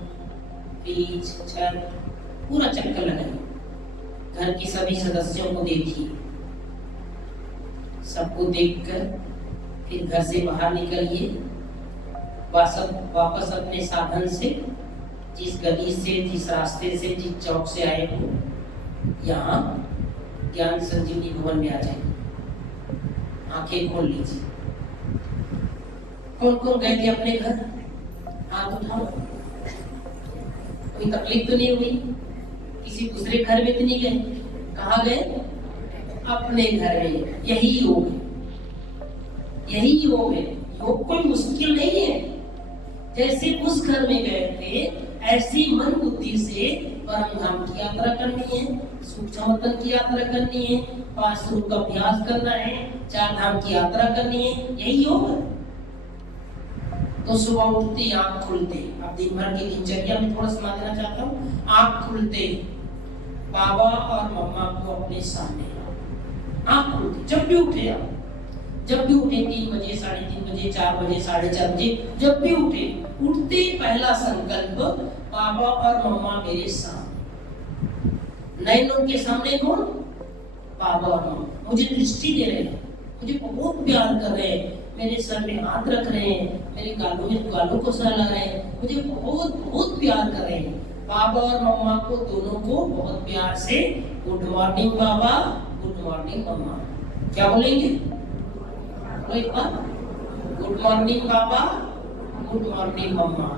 बीच, छत, पूरा चक्कर लगाइए। घर के सभी सदस्यों को देखिए। सबको देखकर फिर घर से बाहर निकलिए। वापस अपने साधन से, जिस गली से, जिस रास्ते से, जिस चौक से आए हो, यहाँ ज्ञान संजीवनी भवन में आ जाइए। आंखें खोल लीजिए। कौन कौन गए थे अपने घर? हाथ उठाओ। कोई तकलीफ तो नहीं हुई? किसी दूसरे घर में तो नहीं गए? कहाँ गए? अपने घर में। यही योग है, यही योग है। योग कोई मुश्किल नहीं है। जैसे उस घर में गए थे, ऐसी मन बुद्धि से परम धाम की यात्रा करनी है, सूक्ष्म मतन की यात्रा करनी है, 5 रूप का अभ्यास करना है, 4 धाम की यात्रा करनी है। यही योग है। तो सुबह उठते आंख खुलते, अब दिन भर की दिनचर्या में थोड़ा सुना देना चाहता हूँ। आंख खुलते बाबा और मम्मा को अपने सामने, आंख खुलते जब भी उठे आप, जब भी उठे 3 बजे, 3:30 बजे, 4 बजे, 4:30 बजे, जब भी उठे, उठते पहला संकल्प बाबा और मम्मा मेरे सामने। नैनों के सामने कौन? बाबा और मम्मा मुझे दृष्टि दे रहे हैं, मुझे बहुत प्यार कर रहे हैं, मेरे सर में हाथ रख रहे हैं, मेरे गालों को सहला रहे हैं, मुझे बहुत बहुत प्यार कर रहे हैं। बाबा और मम्मा को, दोनों को बहुत प्यार से गुड मॉर्निंग बाबा, गुड मॉर्निंग मम्मा। क्या बोलेंगे? गुड मॉर्निंग बाबा, गुड मॉर्निंग मम्मा।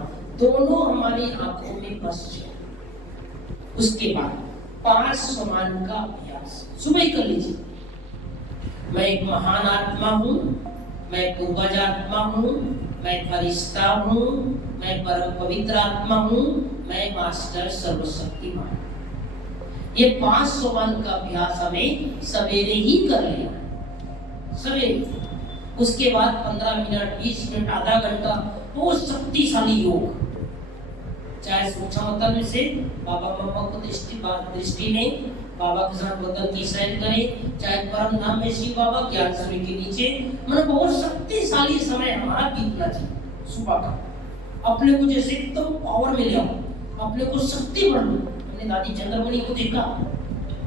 दोनों हमारी आंखों में बस जाए। उसके बाद 5 समान का अभ्यास सुबह कर लीजिए। मैं एक महान आत्मा हूँ, मैं पूर्वज आत्मा हूँ, मैं फरिश्ता हूँ, मैं परम पवित्र आत्मा हूँ, मैं मास्टर सर्वशक्तिमान। ये 5 सोपान का अभ्यास हमें सवेरे ही कर लेना, सवेरे। उसके बाद 15 मिनट, 20 मिनट, आधा घंटा बहुत शक्तिशाली योग, चाहे सूक्ष्म में से बाबा मम्मा को दृष्टि नहीं, बाबा के साथ बदन की सैर करें, चाहे परम धाम में शिव बाबा ज्ञान सूर्य के नीचे, मतलब बहुत शक्तिशाली समय हमारा बीतना चाहिए सुबह का। अपने को जैसे एकदम पावर मिल जाओ, अपने को शक्ति बढ़। हमने दादी चंद्रमणि को देखा,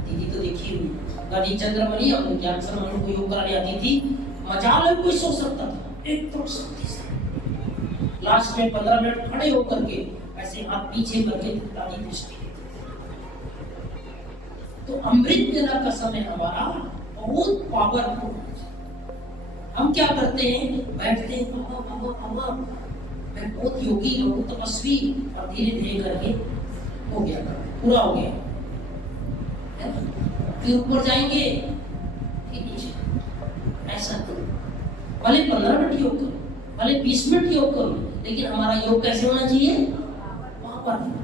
दीदी तो देखी हुई, दादी चंद्रमणि अपने ज्ञान सर्वमणि को योग कराने आती थी, मजाल है कोई सो सकता था, एकदम शक्तिशाली। लास्ट में 15 मिनट खड़े होकर के ऐसे हाथ पीछे करके दादी दृष्टि। तो अमृत वेला का समय हमारा बहुत पावरफुल। हम क्या करते हैं, बैठते हैं, मैं बहुत योगी हूँ, तपस्वी, और धीरे धीरे करके हो गया, पूरा हो गया। फिर ऊपर जाएंगे, फिर नीचे। ऐसा करो, भले 15 मिनट योग करो, भले 20 मिनट योग करो, लेकिन हमारा योग कैसे होना चाहिए,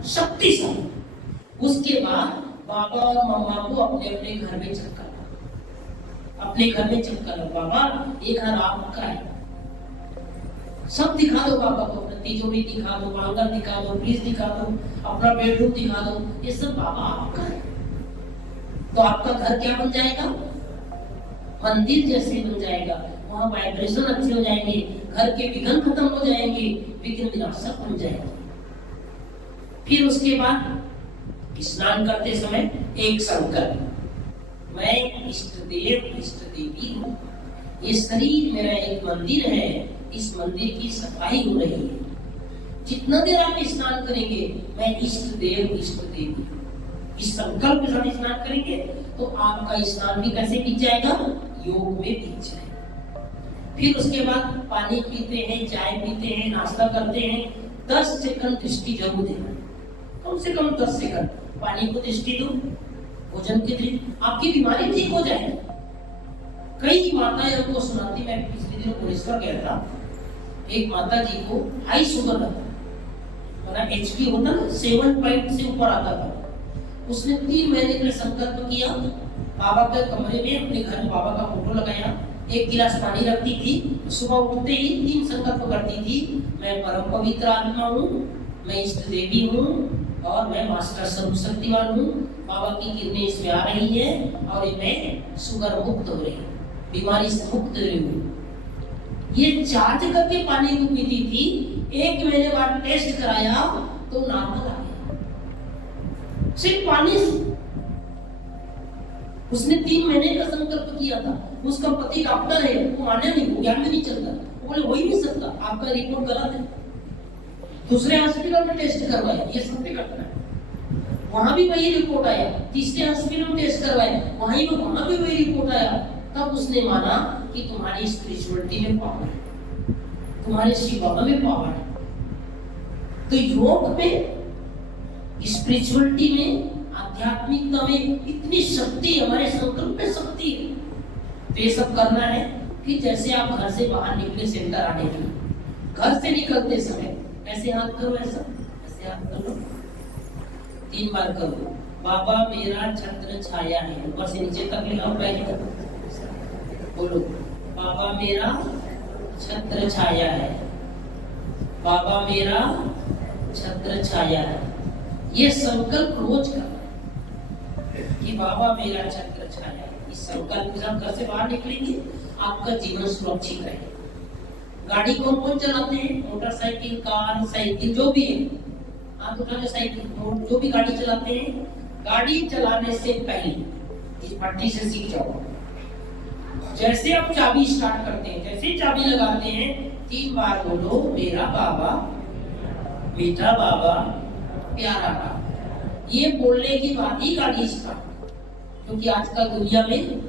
शक्तिशाली। उसके बाद बाबा और मम्मा को अपने अपने घर में चक्कर, अपने घर में चक्कर। बाबा ये घर आपका है, सब दिखा दो बाबा को, अपना तिजोरी दिखा दो, आंगन दिखा दो, फ्रिज दिखा दो, अपना बेडरूम दिखा दो, ये सब बाबा आपका है। तो आपका घर क्या बन जाएगा, मंदिर जैसे बन जाएगा। वहाँ वाइब्रेशन अच्छे हो जाएंगे, घर के विघ्न खत्म हो जाएंगे, विघ्न विनाशक बन जाएंगे। फिर उसके बाद स्नान करते समय एक संकल्प, मैं इष्ट देव इष्ट देवी हूँ, ये शरीर मेरा एक मंदिर है, इस मंदिर की सफाई हो रही है। जितना देर आप स्नान करेंगे, मैं इष्ट देव इष्ट देवी, इस संकल्प के साथ स्नान करेंगे तो आपका स्नान भी कैसे बीत जाएगा, योग में बीत जाएगा। फिर उसके बाद पानी पीते हैं, चाय पीते हैं, नाश्ता करते हैं, 10 सेकंड दृष्टि जरूर देना, कम से कम 10 सेकंड पानी को दृष्टि दो, भोजन की दृष्टि, आपकी बीमारी ठीक हो जाएगी। कई माताएं हमको सुनाती, मैं पिछले दिनों भुवनेश्वर गया था, एक माता जी को हाई शुगर था, मतलब एचपी होता ना 7 पॉइंट से ऊपर आता था। उसने 3 महीने के लिए संकल्प किया, बाबा के कमरे में अपने घर में बाबा का फोटो लगाया, 1 गिलास पानी रखती थी, सुबह उठते ही 3 संकल्प करती थी, मैं परम पवित्र आत्मा हूँ, मैं इष्ट देवी हूँ, और मैं मास्टर सर्वशक्तिमान हूँ। बाबा की किरणें इसमें आ रही है और मैं शुगर मुक्त हो रही हूँ, बीमारी से मुक्त हो रही हूँ। ये चार्ज करके पानी को पीती थी। 1 महीने बाद टेस्ट कराया तो नॉर्मल आ गया, सिर्फ पानी से। उसने 3 महीने का संकल्प किया था। उसका पति डॉक्टर है, वो माने नहीं, वो ज्ञान में नहीं चलता, वो बोले हो ही नहीं सकता, आपका रिपोर्ट गलत है। दूसरे हॉस्पिटल में टेस्ट करवाया, ये सत्य घटना है, वहां भी वही रिपोर्ट आया। तीसरे हॉस्पिटल में टेस्ट करवाया, वहां भी वही रिपोर्ट आया। तब उसने माना कि तुम्हारी स्पिरिचुअलिटी में पावर है, तुम्हारे शिव बाबा में पावर है। तो योग में, स्पिरिचुअलिटी में, आध्यात्मिकता में इतनी शक्ति, हमारे संकल्प में शक्ति है। तो ये सब करना है। फिर जैसे आप घर से बाहर निकले, सेंटर आने के लिए, घर से निकलते समय ऐसे हाथ करो, ऐसे हाथ करो, 3 बार करो। बाबा मेरा छत्र छाया है, ऊपर से नीचे तक ले आओ, पहले बोलो, बाबा मेरा छत्र छाया है, बाबा मेरा छत्र छाया है। ये संकल्प रोज करना कि बाबा मेरा छत्र छाया है। इस संकल्प के साथ घर से बाहर निकलेंगे, आपका जीवन सुरक्षित रहेगा। गाड़ी कौन कौन चलाते हैं, मोटरसाइकिल, कार, साइकिल, जो भी है, आप उठा साइकिल, जो भी गाड़ी चलाते हैं, गाड़ी चलाने से पहले इस पट्टी से सीख जाओ। जैसे आप चाबी स्टार्ट करते हैं, जैसे चाबी लगाते हैं, 3 बार बोलो, मेरा बाबा, मीठा बाबा, प्यारा बाबा। ये बोलने के बाद ही गाड़ी स्टार्ट, क्योंकि आजकल दुनिया में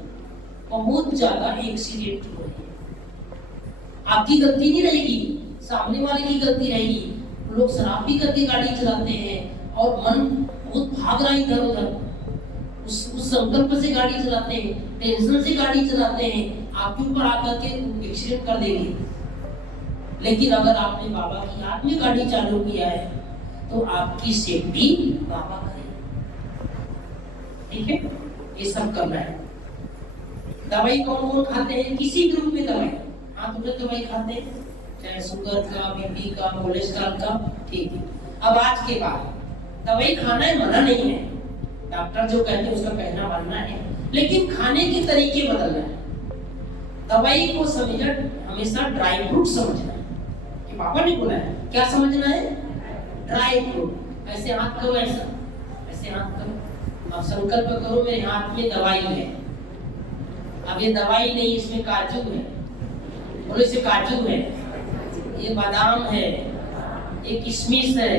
बहुत ज्यादा एक्सीडेंट हो रहे हैं। आपकी गलती नहीं रहेगी, सामने वाले की गलती रहेगी। लोग शराब पी करके गाड़ी चलाते हैं और मन बहुत भाग रहा है इधर उधर, उस संकल्प से गाड़ी चलाते हैं, टेंशन से गाड़ी चलाते हैं, आपके ऊपर आकर के एक्सीडेंट कर देंगे। लेकिन अगर आपने बाबा की याद में गाड़ी चालू किया है तो आपकी सेफ्टी बाबा करे। ठीक है, ये सब करना है। दवाई कौन कौन खाते हैं? किसी भी रूप में दवाई, हाँ तो दवाई खाते हैं, चाहे शुगर का, बीपी का, कोलेस्ट्रॉल का। ठीक है, अब आज के बाद दवाई खाना है मना नहीं है, डॉक्टर जो कहते हैं उसका कहना मानना है, लेकिन खाने के तरीके बदलना है। दवाई को समझना हमेशा ड्राई फ्रूट समझना है, कि पापा ने बोला है क्या समझना है? Dry fruit. ऐसे हाथ करो, ऐसा ऐसे हाथ करो, अब संकल्प करो मेरे हाथ में दवाई है। अब ये दवाई नहीं, इसमें काजू है, बोलो इसे काजू है, ये बादाम है, ये किशमिश है।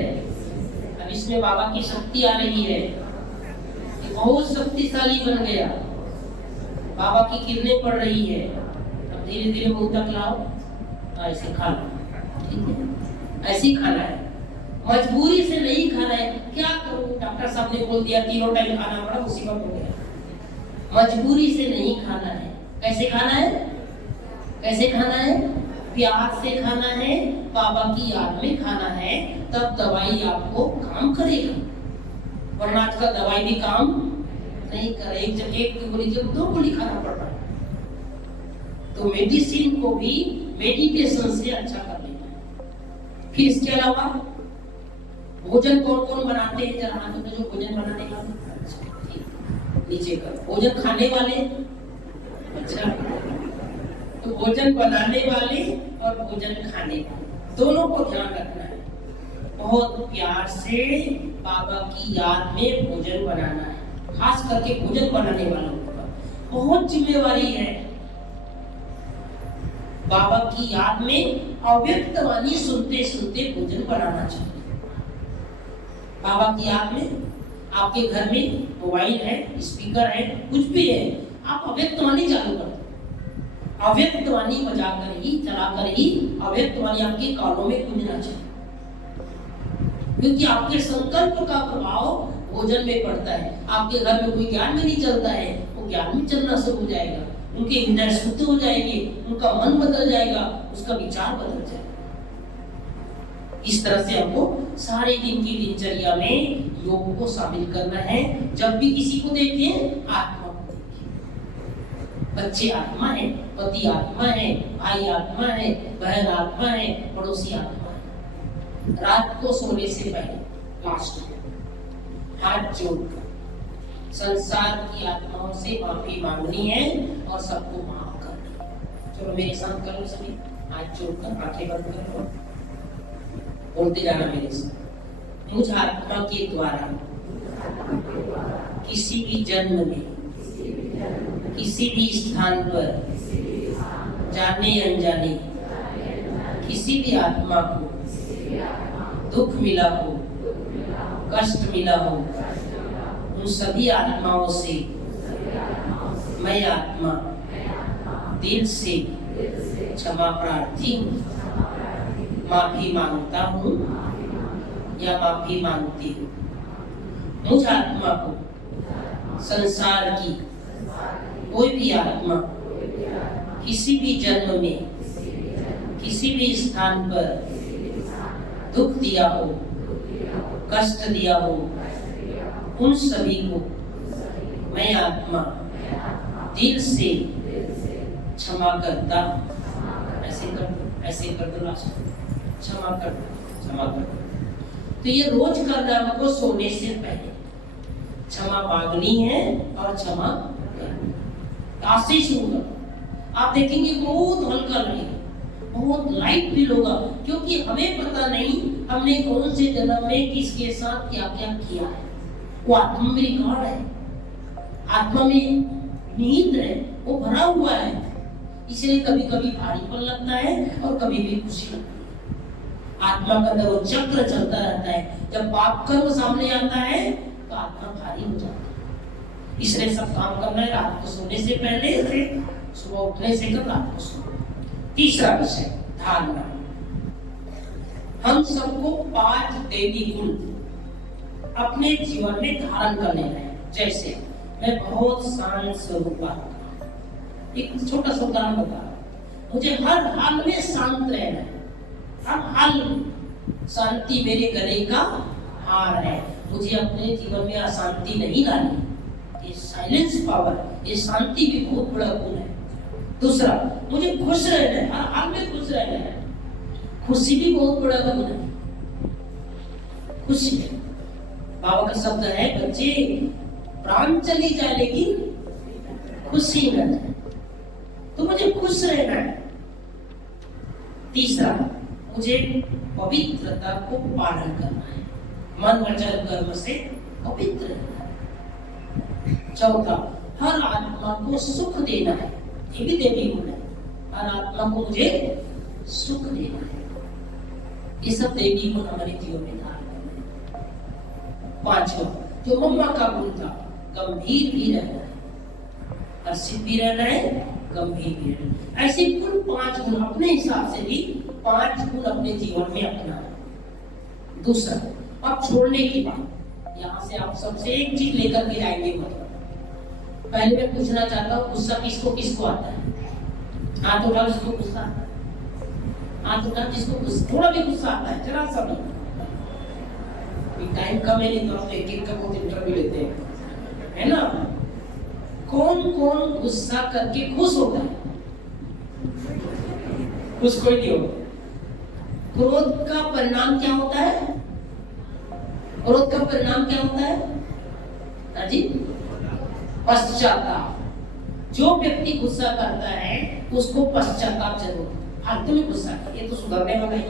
अब इसमें बाबा की शक्ति आ रही है, ये बहुत शक्तिशाली बन गया, बाबा की किरणें पड़ रही है। अब धीरे धीरे मुंह तक लाओ, ऐसे खा लो। ठीक है, ऐसे ही खाना है, मजबूरी से नहीं खाना है। क्या करूं, डॉक्टर साहब ने बोल दिया 3 टाइम खाना पड़ा, मुसीबत हो गया। मजबूरी से नहीं खाना है। कैसे खाना है? कैसे खाना है? प्यार से खाना है, बाबा की याद में खाना है, तब दवाई आपको काम करेगा। वरना आजकल दवाई भी काम नहीं कर रही, जब एक गोली जब 2 गोली खाना पड़ रहा है। तो मेडिसिन को भी मेडिटेशन से अच्छा कर लेना है। फिर इसके अलावा भोजन कौन कौन बनाते हैं? जरा हाथों में जो भोजन बनाने का नीचे कर। भोजन खाने वाले, अच्छा, तो भोजन बनाने वाले और भोजन खाने वाले दोनों को ध्यान रखना है। बहुत प्यार से बाबा की याद में भोजन बनाना है, खास करके भोजन बनाने वालों का बहुत जिम्मेवारी है। बाबा की याद में अव्यक्त वाणी सुनते सुनते भोजन बनाना चाहिए। बाबा की याद में आपके घर में मोबाइल है, स्पीकर है, कुछ भी है, आप अव्यक्त वाणी चालू कर दो। अव्यक्त वाणी बजाकर ही, चलाकर ही अव्यक्त वाणी आपके कानों में गूंजना चाहिए, क्योंकि आपके संकल्प का प्रभाव भोजन में पड़ता है। आपके घर में कोई ज्ञान में नहीं चलता है, वो ज्ञान में चलना शुरू हो जाएगा, उनके हृदय शुद्ध हो जाएंगे, उनका मन बदल जाएगा, उसका विचार बदल जाएगा। इस तरह से हमको सारे दिन की दिनचर्या में योग को शामिल करना है। जब भी किसी को देखें, आत्मा को देखें। बच्चे आत्मा है, पति आत्मा है, भाई आत्मा है, बहन आत्मा है, पड़ोसी आत्मा है। रात को सोने से पहले लास्ट हाथ जोड़कर संसार की आत्माओं से माफी मांगनी है और सबको माफ करना है। चलो मेरे साथ करो सभी, हाथ जोड़कर आंखें बंद करो, बोलते जाना मेरे साथ। मुझ आत्मा के द्वारा किसी भी जन्म में, किसी भी स्थान पर, जाने अनजाने किसी भी आत्मा को दुख मिला हो, कष्ट मिला हो, उन सभी आत्माओं से मैं आत्मा दिल से क्षमा प्रार्थी हूँ, माफी मांगता हूँ या माफी मांगती हूँ। मुझ आत्मा को संसार की कोई भी आत्मा किसी भी जन्म में, किसी भी स्थान पर दुख दिया हो, कष्ट दिया हो, उन सभी को मैं आत्मा दिल से क्षमा करता हूँ। ऐसे कर दो, ऐसे कर दो, लास्ट क्षमा कर दो, क्षमा कर दो। तो ये रोज करना हमको सोने से पहले क्षमा मांगनी है और क्षमा करना। आज से शुरू करो, आप देखेंगे बहुत हल्का लगेगा, बहुत लाइट फील होगा, क्योंकि हमें पता नहीं हमने कौन से जन्म में किसके साथ क्या क्या किया है। वो आत्मा में रिकॉर्ड है, आत्मा में नींद है, वो भरा हुआ है। इसलिए कभी कभी भारीपन लगता है और कभी भी खुशी लगती है। आत्मा का अंदर वो चक्र चलता रहता है। जब पाप कर्म सामने आता है तो आत्मा भारी हो जाती है। इसलिए सब काम करना है रात को सोने से पहले, सुबह उठने से कब रात को सोना। तीसरा विषय धारणा। हम सबको 5 देवी गुण अपने जीवन में धारण कर लेना है। जैसे मैं बहुत शांत स्वरूप आत्मा, एक छोटा सा उदाहरण बता रहा हूं। मुझे हर हाल में शांत रहना है, हर हाल में शांति मेरे गले का हार है। मुझे अपने जीवन में अशांति नहीं लानी। ये साइलेंस पावर, ये शांति भी बहुत बड़ा गुण है। दूसरा, मुझे खुश रहना है, हर हाल में खुश रहना है। खुशी भी बहुत बड़ा गुण है। खुशी, बाबा का शब्द है, बच्चे प्राण चली जाए लेकिन खुशी न जाए। तो मुझे खुश रहना है। तीसरा, मुझे पवित्रता को पालन करना है, मन वचन कर्म से पवित्र रहना है। चौथा, हर आत्मा को सुख देना है। ये भी देवी गुण है, हर आत्मा को मुझे सुख देना है। ये सब देवी गुण हमारे जीवन में धारण करना है। पांचवा, जो मम्मा का गुण था, गंभीर भी रहना है, हर्षित भी रहना है, गंभीर भी रहना है। ऐसे कुल 5 गुण अपने हिसाब से भी 5 गुण अपने जीवन में अपना। दूसरा, अब छोड़ने की बात, यहाँ से आप सबसे एक चीज लेकर के आएंगे। मतलब पहले मैं पूछना चाहता हूँ, गुस्सा किसको किसको आता है? हाथ उठाओ जिसको गुस्सा आता है, हाथ उठाओ जिसको थोड़ा भी गुस्सा आता है, जरा सा भी। टाइम कम है, नहीं तो एक एक का बहुत इंटरव्यू लेते हैं, है ना? कौन कौन गुस्सा करके खुश होता है? खुश कोई नहीं होता। क्रोध का परिणाम क्या होता है? क्रोध का परिणाम क्या होता है? हाँ जी, पश्चाताप। जो व्यक्ति गुस्सा करता है उसको पश्चाताप जरूर। फालतू में गुस्सा कर, ये तो सुधरने वाला ही।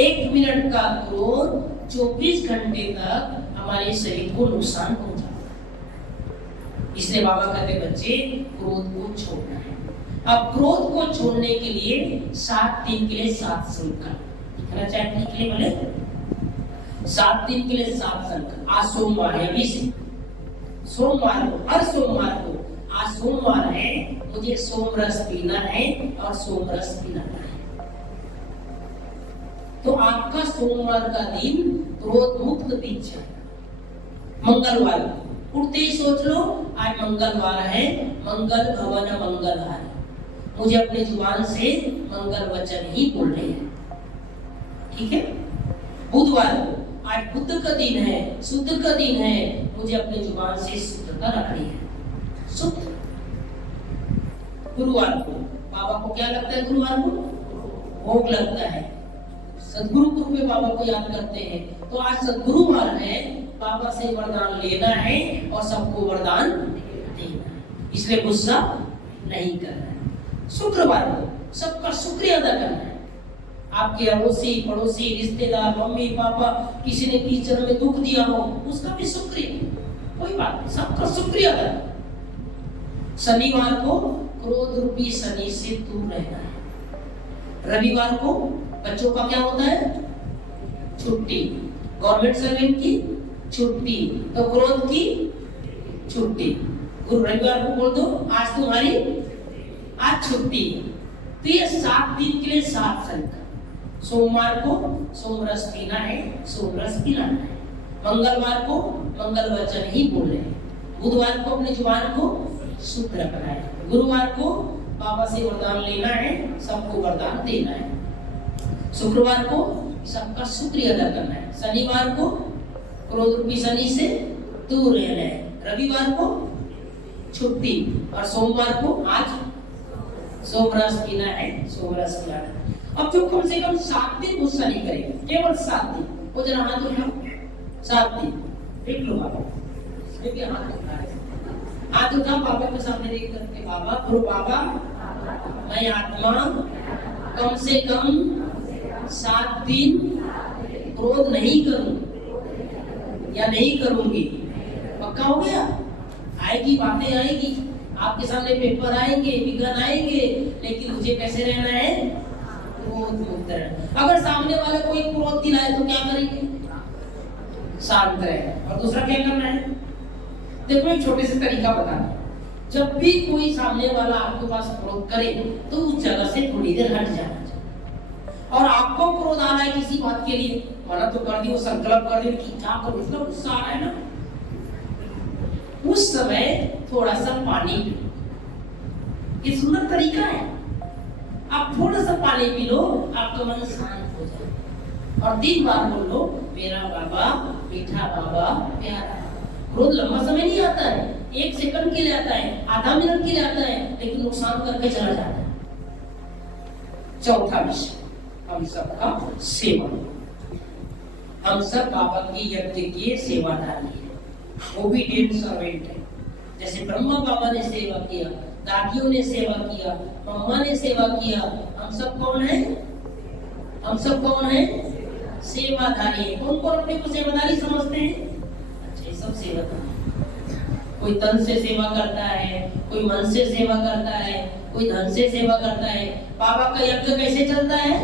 1 मिनट का क्रोध 24 घंटे तक हमारे शरीर को नुकसान पहुंचाता है। इसलिए बाबा कहते बच्चे, क्रोध को छोड़ना है। अब क्रोध को छोड़ने के लिए 7 दिन के लिए 7 संकल्प चाहने के लिए बोले 7 दिन के लिए 7 संकल्प। आज सोमवार है, अभी से सोमवार को, हर सोमवार को, आज सोमवार है, मुझे सोमरस पीना है और सोमरस पिलाना है। तो आपका सोमवार का दिन क्रोध मुक्त बीत जाएगा। मंगलवार उठते ही सोच लो, आज मंगलवार है, मंगल भवन मंगलहारी। मुझे अपने जुबान से मंगल वचन ही बोलने हैं, ठीक है? बुधवार को, आज बुध का दिन है, शुद्ध का दिन है, मुझे अपने जुबान से शुद्धता रखनी है, शुद्ध। गुरुवार को, बाबा को क्या लगता है? गुरुवार को भोग लगता है, सदगुरु गुरु में बाबा को याद करते हैं। तो आज सदगुरुवार है, बाबा से वरदान लेना है और सबको वरदान देना है, इसलिए गुस्सा नहीं करना है। शुक्रवार को सबका शुक्रिया अदा करना है। आपके अड़ोसी पड़ोसी रिश्तेदार मम्मी पापा किसी ने किसी जन्म में दुख दिया हो, उसका भी शुक्रिया, कोई बात नहीं, सबका शुक्रिया अदा। शनिवार को क्रोध रूपी शनि से दूर रहना है। रविवार को बच्चों का क्या होता है? छुट्टी, गवर्नमेंट सर्वेंट की छुट्टी, तो क्रोध की छुट्टी। गुरु रविवार को बोल दो, आज तुम्हारी आज छुट्टी। तो ये 7 दिन के लिए 7 संकल्प। सोमवार को सोमरस पीना है, सोमरस पिलाना है। मंगलवार को मंगल वचन ही बोलना है। बुधवार को अपनी जुबान को शुद्ध रखना है। गुरुवार को बाबा से वरदान लेना है, सबको वरदान देना है। शुक्रवार को सबका शुक्रिया अदा करना है। शनिवार को क्रोध रूपी शनि से दूर रहना है। रविवार को छुट्टी और सोमवार को आज सोमरस पीना है, सोमरस पिलाना है। अब जो कम से कम 7 दिन गुस्सा नहीं करेगा, केवल 7 दिन, वो जरा हाथ उठाओ, 7 दिन देख लो बाबा, देखिए हाथ उठा रहे, हाथ उठा बाबा के सामने देख करके, बाबा गुरु बाबा, मैं आत्मा कम से कम 7 दिन क्रोध नहीं करूं या नहीं करूंगी। पक्का हो गया? आएगी, बातें आएगी, आपके सामने पेपर आएंगे, विघ्न आएंगे, लेकिन मुझे कैसे रहना है? क्रोध मुक्त रहना। अगर सामने वाले कोई क्रोध दिलाए तो क्या करेंगे? शांत रहे। और दूसरा क्या करना है? देखो एक छोटे से तरीका बताना, जब भी कोई सामने वाला आपके पास क्रोध करे तो उस जगह से थोड़ी देर हट जाना चाहिए। और आपको क्रोध आ रहा है किसी बात के लिए, मना तो कर दियो, संकल्प कर दियो कि क्या करूं, इतना गुस्सा आ रहा है ना, उस समय थोड़ा सा पानी पियो, ये सुंदर तरीका है। आप थोड़ा सा पानी पी लो, आपका मन शांत हो जाए और 3 बार बोलो, मेरा बाबा मीठा बाबा प्यारा। क्रोध लंबा समय नहीं आता है, 1 सेकंड के लिए आता है, आधा मिनट के लिए आता है, लेकिन नुकसान करके चला जाता है। चौथा विषय, हम सबका सेवा। हम सब बाबा की यज्ञ के सेवादारी है, ओबीडिएंट सर्वेंट है। जैसे ब्रह्मा बाबा ने सेवा किया, दादियों ने सेवा किया, मम्मा ने सेवा किया, हम सब कौन है? हम सब कौन है? सेवादारी है। कौन कौन अपने को सेवादारी समझते हैं? अच्छा, सब सेवादारी। कोई तन से सेवा करता है, कोई मन से सेवा करता है, कोई धन से सेवा करता है। बाबा का यज्ञ कैसे चलता है?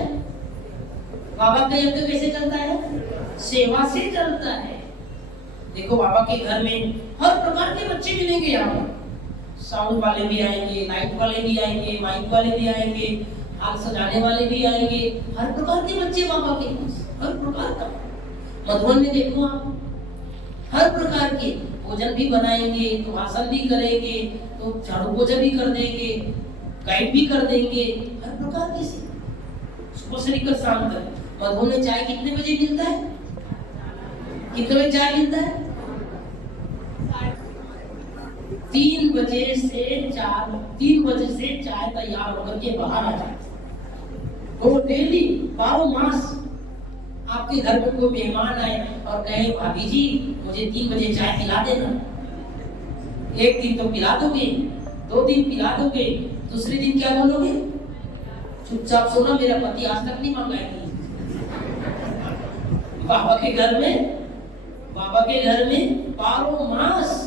बाबा का यज्ञ कैसे चलता है? सेवा से चलता है। देखो, बाबा के घर में हर प्रकार के बच्चे मिलेंगे। यहाँ साउंड वाले भी आएंगे, लाइट वाले भी आएंगे, माइक वाले भी आएंगे, हाथ सजाने वाले भी आएंगे। हर प्रकार के बच्चे बाबा के पास, हर प्रकार का। मधुबन में देखो आप, हर प्रकार के भोजन भी बनाएंगे, तो भाषण भी करेंगे, तो झाड़ू पोछा भी कर देंगे, गाइड भी कर देंगे, हर प्रकार की सेवा। सुबह से लेकर शाम तक। मधुबन में चाय कितने बजे मिलता है? कितने बजे चाय मिलता है? 3 बजे से चाय तैयार होकर के बाहर आ जाए। वो डेली 12 मास आपके घर में कोई मेहमान आए और कहे, भाभी जी मुझे 3 बजे चाय पिला देना। 1 दिन तो पिला दोगे, 2 दिन पिला दोगे, दूसरे दिन क्या बोलोगे? चुपचाप सोना, मेरा पति आज तक नहीं मंगाएगी। बाबा के घर में 12 मास।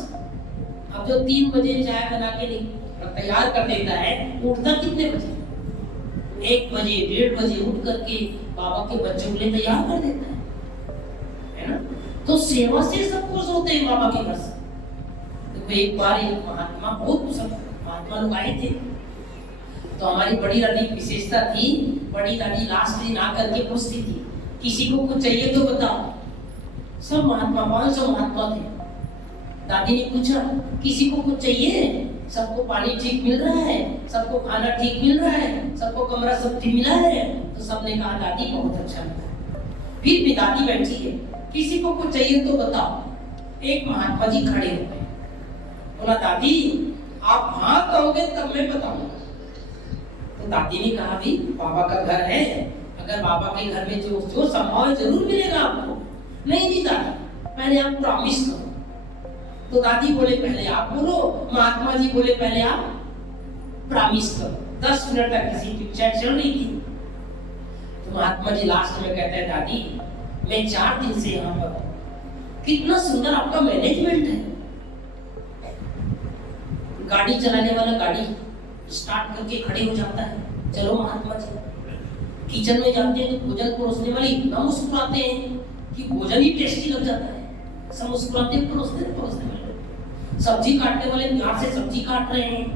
अब जो 3 बजे चाय बना के तैयार कर देता है, उठता कितने बजे? 1 बजे, 1:30 बजे उठ करके बाबा के बच्चों के लिए तैयार कर देता है ना? तो सेवा से सब खुश होते हैं बाबा के घर से। देखो, एक बार एक महात्मा, बहुत सब महात्मा लोग आए थे, तो हमारी बड़ी दादी विशेषता थी, बड़ी दादी लास्ट दिन आकर के पूछती थी, किसी को कुछ चाहिए तो बताओ। सब महात्मा, 500 महात्मा थे। दादी ने पूछा, किसी को कुछ चाहिए? सबको पानी ठीक मिल रहा है, सबको खाना ठीक मिल रहा है, सबको कमरा सब ठीक मिला है? तो सबने कहा, दादी बहुत अच्छा लगा। फिर भी दादी बैठी है, किसी को कुछ चाहिए तो बताओ। एक महात्मा जी खड़े हो गए, बोला, दादी आप हाँ कहोगे तब मैं बताऊंगा। तो दादी ने कहा, भी बाबा का घर है, अगर बाबा के घर में जो संभव है जरूर मिलेगा आपको। नहीं दादी, पहले आप प्रॉमिस करो। तो दादी बोले, पहले आप बोलो। महात्मा जी बोले, पहले आप प्रॉमिस करो। 10 मिनट तक किसी की चैट चल रही थी। तो महात्मा जी लास्ट में कहते हैं, दादी मैं 4 दिन से यहाँ पर हूँ, कितना सुंदर आपका मैनेजमेंट है। गाड़ी चलाने वाला गाड़ी स्टार्ट करके खड़े हो जाता है, चलो महात्मा जी। किचन में जाते हैं तो भोजन परोसने वाले इतना मुस्कुराते हैं कि भोजन ही टेस्टी लग जाता है। सब मुस्कुराते परोसने वाले। सब्जी काटने वाले प्यार से सब्जी काट रहे हैं,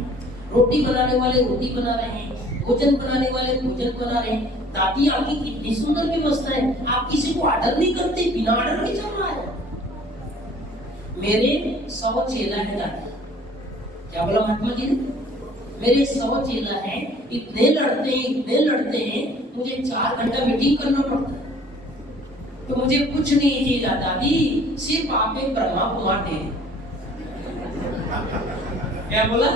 रोटी बनाने वाले रोटी बना रहे हैं, भोजन बनाने वाले भोजन बना रहे हैं। दादी आपकी कितनी सुंदर व्यवस्था है, आप किसी को ऑर्डर नहीं करते, बिना ऑर्डर के चल रहा है। मेरे 100 चेला है दादी। क्या बोला महात्मा जी ने? मेरे 100 चेला है, इतने लड़ते हैं, मुझे 4 घंटा मीटिंग करना पड़ता है। तो मुझे कुछ नहीं चाहिए दादी, सिर्फ आप एक ब्रह्मा कुमार दे। क्या बोला?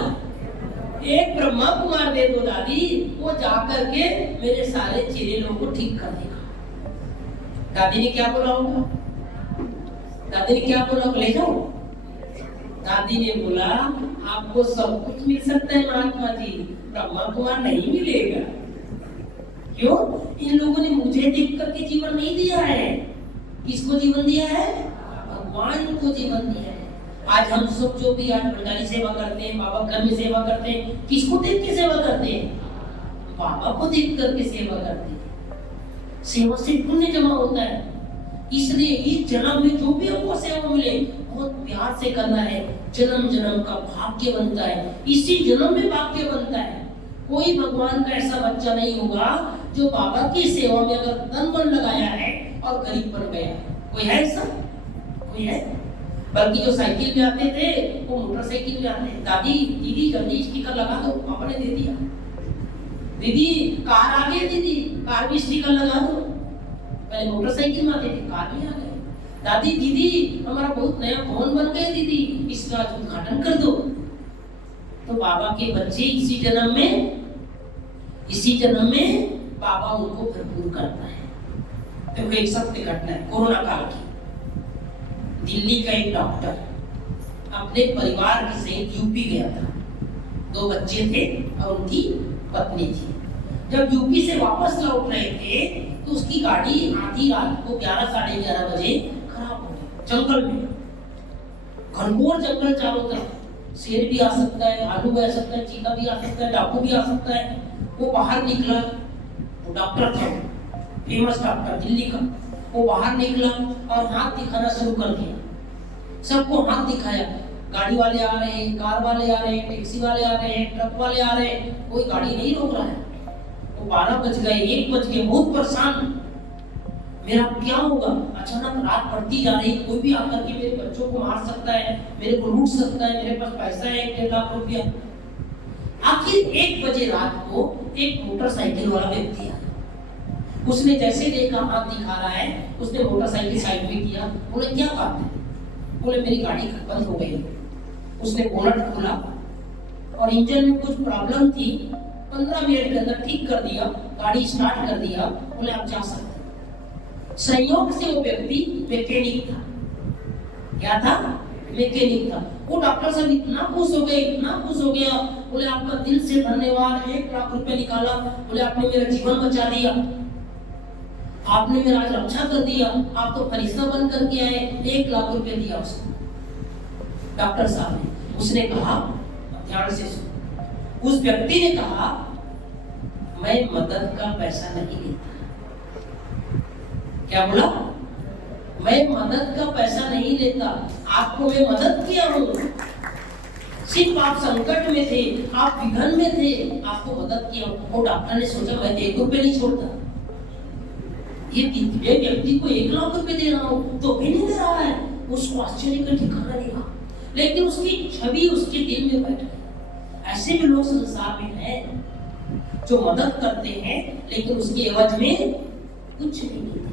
एक ब्रह्मा कुमार दे दो दादी, वो जाकर के मेरे सारे चेले लोगों को ठीक कर देगा। दादी ने क्या बोला होगा? दादी ने क्या बोला? ले जाओ। दादी ने बोला, आपको सब कुछ मिल सकता है महात्मा जी, ब्रह्मा कुमार नहीं मिलेगा। क्यों? इन लोगों ने मुझे देख करके जीवन नहीं दिया है। किसको जीवन दिया है? भगवान को जीवन दिया है। आज हम सब जो भी आज भंडारी सेवा करते हैं, बाबा घर में सेवा करते हैं, किसको देख के सेवा करते हैं? बाबा को देख करके सेवा करते हैं। सेवा से पुण्य जमा होता है। इसलिए इस जन्म में जो भी हमको सेवा मिले, बहुत प्यार से करना है। जन्म जन्म का भाग्य बनता है, इसी जन्म में भाग्य बनता है। कोई भगवान का ऐसा बच्चा नहीं होगा जो बाबा की सेवा में अगर तन मन लगाया है और गरीब बन गया। कोई है ऐसा? कोई है? बल्कि जो साइकिल में आते थे वो मोटरसाइकिल में आते, दादी दीदी जल्दी स्टिकर लगा दो, पापा ने दे दिया। दीदी कार आ गई, दीदी कार भी स्टिकर लगा दो। पहले मोटरसाइकिल में आते थे, कार में आ गए। दादी दीदी हमारा बहुत नया फोन बन गया दीदी, इसका उद्घाटन कर दो। तो बाबा के बच्चे इसी जन्म में बाबा उनको भरपूर करता है। तो एक सत्य घटना है कोरोना काल की। दिल्ली का एक डॉक्टर अपने परिवार के सहित यूपी गया था। 2 बच्चे थे और उनकी पत्नी थी। जब यूपी से वापस लौट रहे थे तो उसकी गाड़ी आधी रात को 11 साढ़े 11 बजे खराब हो गई। जंगल में, घनघोर जंगल चारों तरफ, शेर भी आ सकता है, भालू भी आ सकता है, चीता भी आ सकता है, डाकू भी आ सकता है। वो बाहर निकला, वो डॉक्टर था, फेमस डॉक्टर दिल्ली का। वो बाहर निकला और हाथ दिखाना शुरू कर दिया। सबको हाथ दिखाया। गाड़ी वाले आ रहे हैं, कार वाले आ रहे हैं, टैक्सी वाले आ रहे हैं, ट्रक वाले आ रहे हैं, कोई गाड़ी नहीं रोक रहा है। वो 12 बज गए, 1 बज गए, बहुत परेशान, मेरा क्या होगा। अचानक रात पड़ती जा रही, कोई भी आकर के मेरे बच्चों को मार सकता है, मेरे को लूट सकता है, मेरे पास पैसा है 1.5 लाख रुपया। आखिर 1 बजे रात को एक मोटरसाइकिल वाला व्यक्ति आया। उसने जैसे देखा हाथ दिखा रहा है, उसने मोटरसाइकिल साइड में किया। बोले क्या बात है? बोले मेरी गाड़ी बंद हो गई। उसने बोनट खोला और इंजन में कुछ प्रॉब्लम थी, 15 मिनट के अंदर ठीक कर दिया, गाड़ी स्टार्ट कर दिया। बोले आप जा सकते। संयोग से वो व्यक्ति मैकेनिक था। क्या था? मैकेनिक था। वो डॉक्टर साहब इतना खुश हो गया। बोले आपका दिल से धन्यवाद, 1 लाख रुपए निकाला। बोले आपने मेरा जीवन बचा दिया, आपने मेरा आज रक्षा कर दिया, आप तो फरिश्ता बन करके आए। 1 लाख रुपए दिया उसको, डॉक्टर साहब ने। उसने कहा, ध्यान से सुनो, उस व्यक्ति ने कहा मैं मदद का पैसा नहीं लेता। क्या बोला? मैं मदद का पैसा नहीं लेता, आपको मैं मदद किया हूं। सिर्फ आप संकट में थे, आप विघन में थे, आपको मदद किया। वो डॉक्टर ने सोचा मैं 1 रुपए नहीं छोड़ता। ये व्यक्ति को 1 लाख रुपए दे रहा हूं तो भी नहीं दे रहा है। उसको आश्चर्य का ठिकाना नहीं रहा, लेकिन उसकी छवि उसके दिल में बैठ गई। ऐसे भी लोग संसार में हैं जो मदद करते हैं लेकिन उसके एवज में कुछ नहीं मिलता।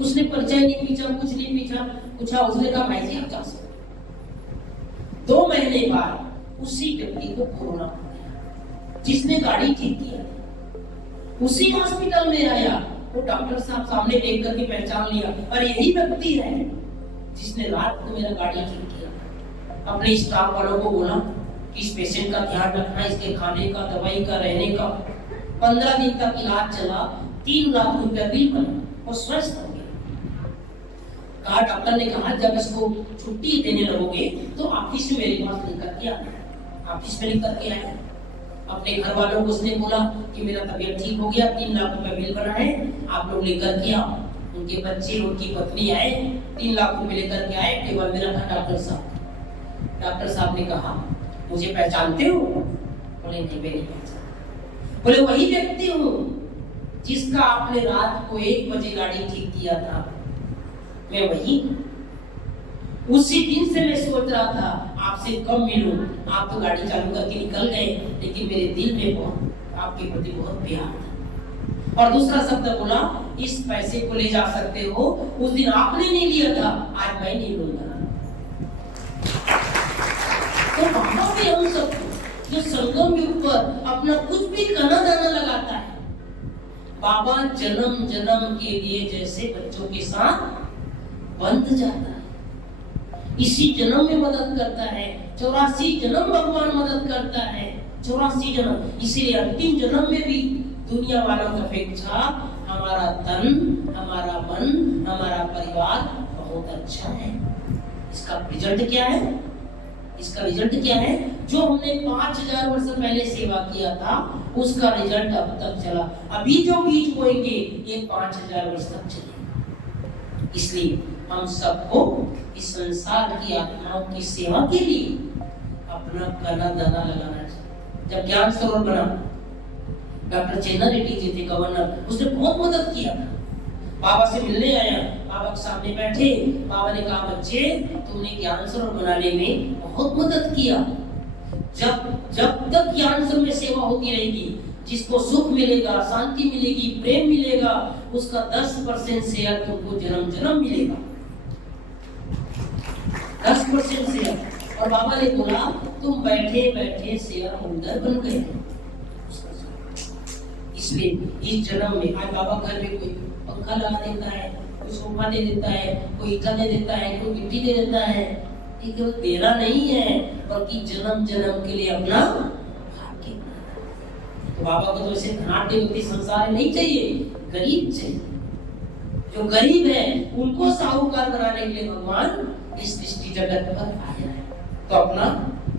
उसने परिचय नहीं पूछा, कुछ नहीं पूछा। उसने कहा भाई जी आप जा सकते। 2 महीने बाद उसी व्यक्ति को कोरोना हो गया, जिसने गाड़ी ठीक किया उसी हॉस्पिटल में आया। वो डॉक्टर साहब सामने देख करके पहचान लिया, और यही व्यक्ति है जिसने रात को मेरा गाड़ी ठीक किया। अपने स्टाफ वालों को बोला कि इस पेशेंट का ध्यान रखना, इसके खाने का, दवाई का, रहने का। 15 दिन तक इलाज चला, 3 लाख रुपया बिल बना और स्वस्थ हो गया। कहा डॉक्टर ने कहा जब इसको छुट्टी देने लगोगे तो ऑफिस में मेरे पास लेकर के आना। ऑफिस में लेकर के आए। अपने घर वालों को उसने बोला कि मेरा तबीयत ठीक हो गया, 3 लाख रुपए बिल बना है, आप लोग लेकर के आओ। उनके बच्चे, उनकी पत्नी आए, 3 लाख रुपए लेकर के आए। टेबल में रखा डॉक्टर साहब। डॉक्टर साहब ने कहा मुझे पहचानते हो? बोले नहीं मैं नहीं पहचानता। बोले वही व्यक्ति हूँ जिसका आपने रात को 1 बजे गाड़ी ठीक किया था, मैं वही। उसी दिन से मैं सोच रहा था आपसे कब मिलूं। आप तो गाड़ी चालू करके निकल गए, लेकिन मेरे दिल में बहुत आपके प्रति बहुत प्यार था। और दूसरा शब्द बोला इस पैसे को ले जा सकते हो, उस दिन आपने नहीं लिया था, आज मैं नहीं लूंगा। तो बाबा भी हम सबको जो संगम युग पर अपना कुछ भी कना दाना लगाता है, बाबा जन्म जन्म के लिए जैसे बच्चों के साथ बंध जाता है, इसी जन्म में मदद करता है। 84 जन्म भगवान मदद करता है, 84 जन्म। इसीलिए अंतिम जन्म में भी दुनिया वालों की अपेक्षा हमारा तन, हमारा मन, हमारा परिवार बहुत अच्छा है। इसका रिजल्ट क्या है? इसका रिजल्ट क्या है? जो हमने 5000 वर्ष पहले सेवा किया था उसका रिजल्ट अब तक चला। अभी जो बीज बोएंगे ये 5000 वर्ष तक चलेगा। इसलिए हम सबको इस संसार की आत्माओं की सेवा के लिए अपना कना दाना लगाना चाहिए। जब ज्ञान सरोवर बना, डॉक्टर चेन्ना रेड्डी जी थे गवर्नर, उसने बहुत मदद किया था। बाबा से मिलने आया, बाबा के सामने बैठे। बाबा ने कहा, बच्चे तुमने ज्ञान सरोवर बनाने में बहुत मदद किया। जब तक ज्ञान सरोवर में सेवा होती रहेगी, जिसको सुख मिलेगा, शांति मिलेगी, प्रेम मिलेगा, उसका 10% शेयर तुमको जन्म जन्म मिलेगा। 10% शेयर। और बाबा ने बोला, तुम बैठे बैठे शेयर होल्डर बन गए। इसलिए इस जन्म में आज बाबा घर में कोई पंखा लगा देता है, कोई सोफा दे देता है, कोई ईटा दे देता है, कोई मिट्टी दे देता है। ये केवल देना नहीं है, बल्कि जन्म जन्म के लिए अपना भाग्य। तो बाबा को तो ऐसे धनाढ्य व्यक्ति संसार में नहीं चाहिए, गरीब चाहिए। जो गरीब है उनको साहूकार बनाने के लिए भगवान इस सृष्टि जगत पर आया है। तो अपना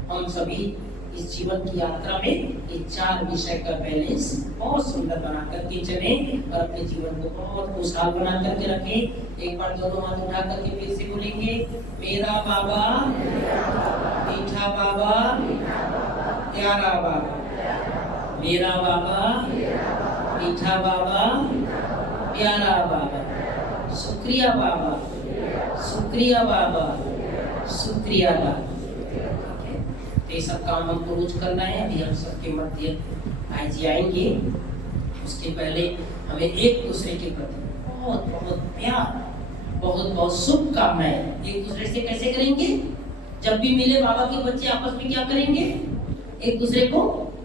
हम सभी इस जीवन की यात्रा में ये 4 विषय का बैलेंस बहुत सुंदर बना करके चले और अपने जीवन को बहुत खुशहाल बना करके रखें। एक बार दोनों हाथ उठा करके फिर से बोलेंगे, मेरा बाबा मीठा बाबा प्यारा बाबा, मेरा बाबा मीठा बाबा प्यारा बाबा, शुक्रिया बाबा, शुक्रिया बाबा, शुक्रिया बाबा। ये सब काम हमको रोज करना है। अभी हम सबके मध्य भाई जी आएंगे, उसके पहले हमें एक दूसरे के प्रति बहुत बहुत प्यार, बहुत बहुत शुभकामनाएं एक दूसरे से कैसे करेंगे? जब भी मिले बाबा के बच्चे आपस में क्या करेंगे? एक दूसरे को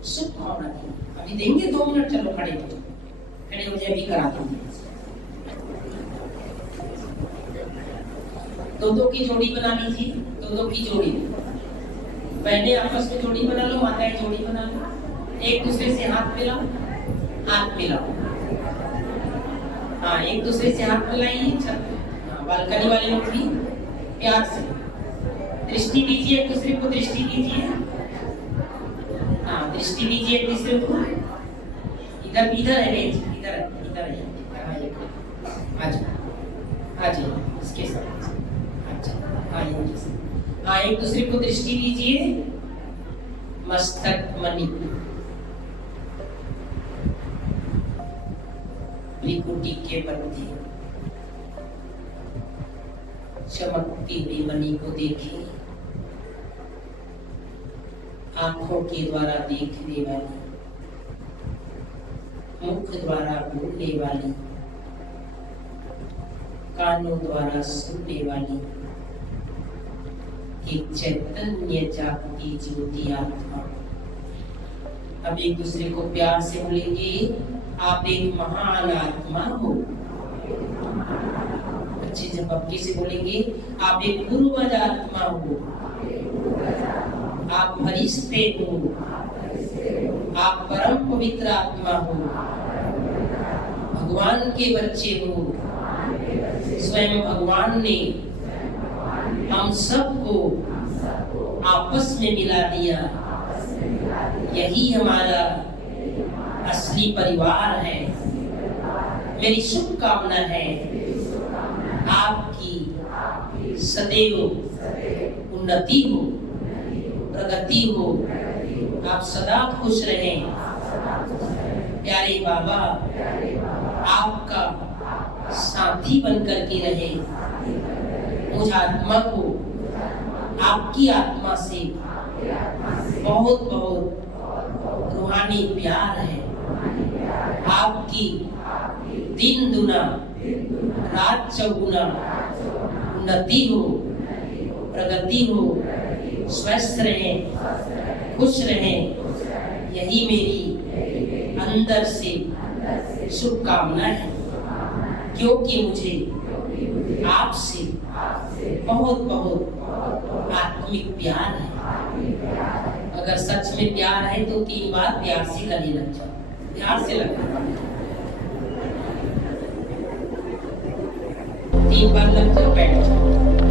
शुभकामना देंगे। अभी देंगे 2 मिनट, चलो खड़े हो जाए, अभी करा देंगे। 2-2 की जोड़ी बना लीजिए, 2-2 की जोड़ी। पहले आपस में जोड़ी बना लो, माताएं जोड़ी बना लो, एक दूसरे से हाथ मिलाओ, हाथ मिलाओ। हाँ, एक दूसरे से हाथ मिलाइए। बालकनी वाले लोग भी प्यार से दृष्टि दीजिए, एक दूसरे को दृष्टि दीजिए। हाँ, दृष्टि दीजिए एक दूसरे को। इधर इधर है, इधर इधर है। आज इसके साथ अच्छा, हाँ, एक दूसरे को दृष्टि दीजिए। मस्तक मणिपुर त्रिकुटी के मध्य चमकती हुई मणि को देखें। आंखों के द्वारा देखने वाली, मुख द्वारा बोलने वाली, कानों द्वारा सुनने वाली एक चैतन्य जागती ज्योति आत्मा। अब एक दूसरे को प्यार से बोलेंगे, आप एक महान आत्मा हो। अच्छे से पक्के से बोलेंगे, आप एक पूर्वज आत्मा हो, आप फरिश्ते हो, आप परम पवित्र आत्मा हो, भगवान के बच्चे हो। स्वयं भगवान ने हम सबको आपस में मिला दिया। यही हमारा असली परिवार है। मेरी शुभकामना है आपकी सदैव उन्नति हो, प्रगति हो, आप सदा खुश रहें। प्यारे बाबा आपका साथी बनकर के रहे। मुझ आत्मा को आपकी आत्मा से बहुत बहुत रूहानी प्यार है। आपकी दिन दुना रात चौगुना उन्नति हो, प्रगति हो, स्वस्थ रहें, खुश रहें। यही मेरी अंदर से शुभकामना है, क्योंकि मुझे आपसे बहुत बहुत आत्मिक प्यार है। अगर सच में प्यार है तो 3 बार प्यार से गले लग जाओ, प्यार से लग जाओ, 3 बार लग जाओ, बैठ जाओ।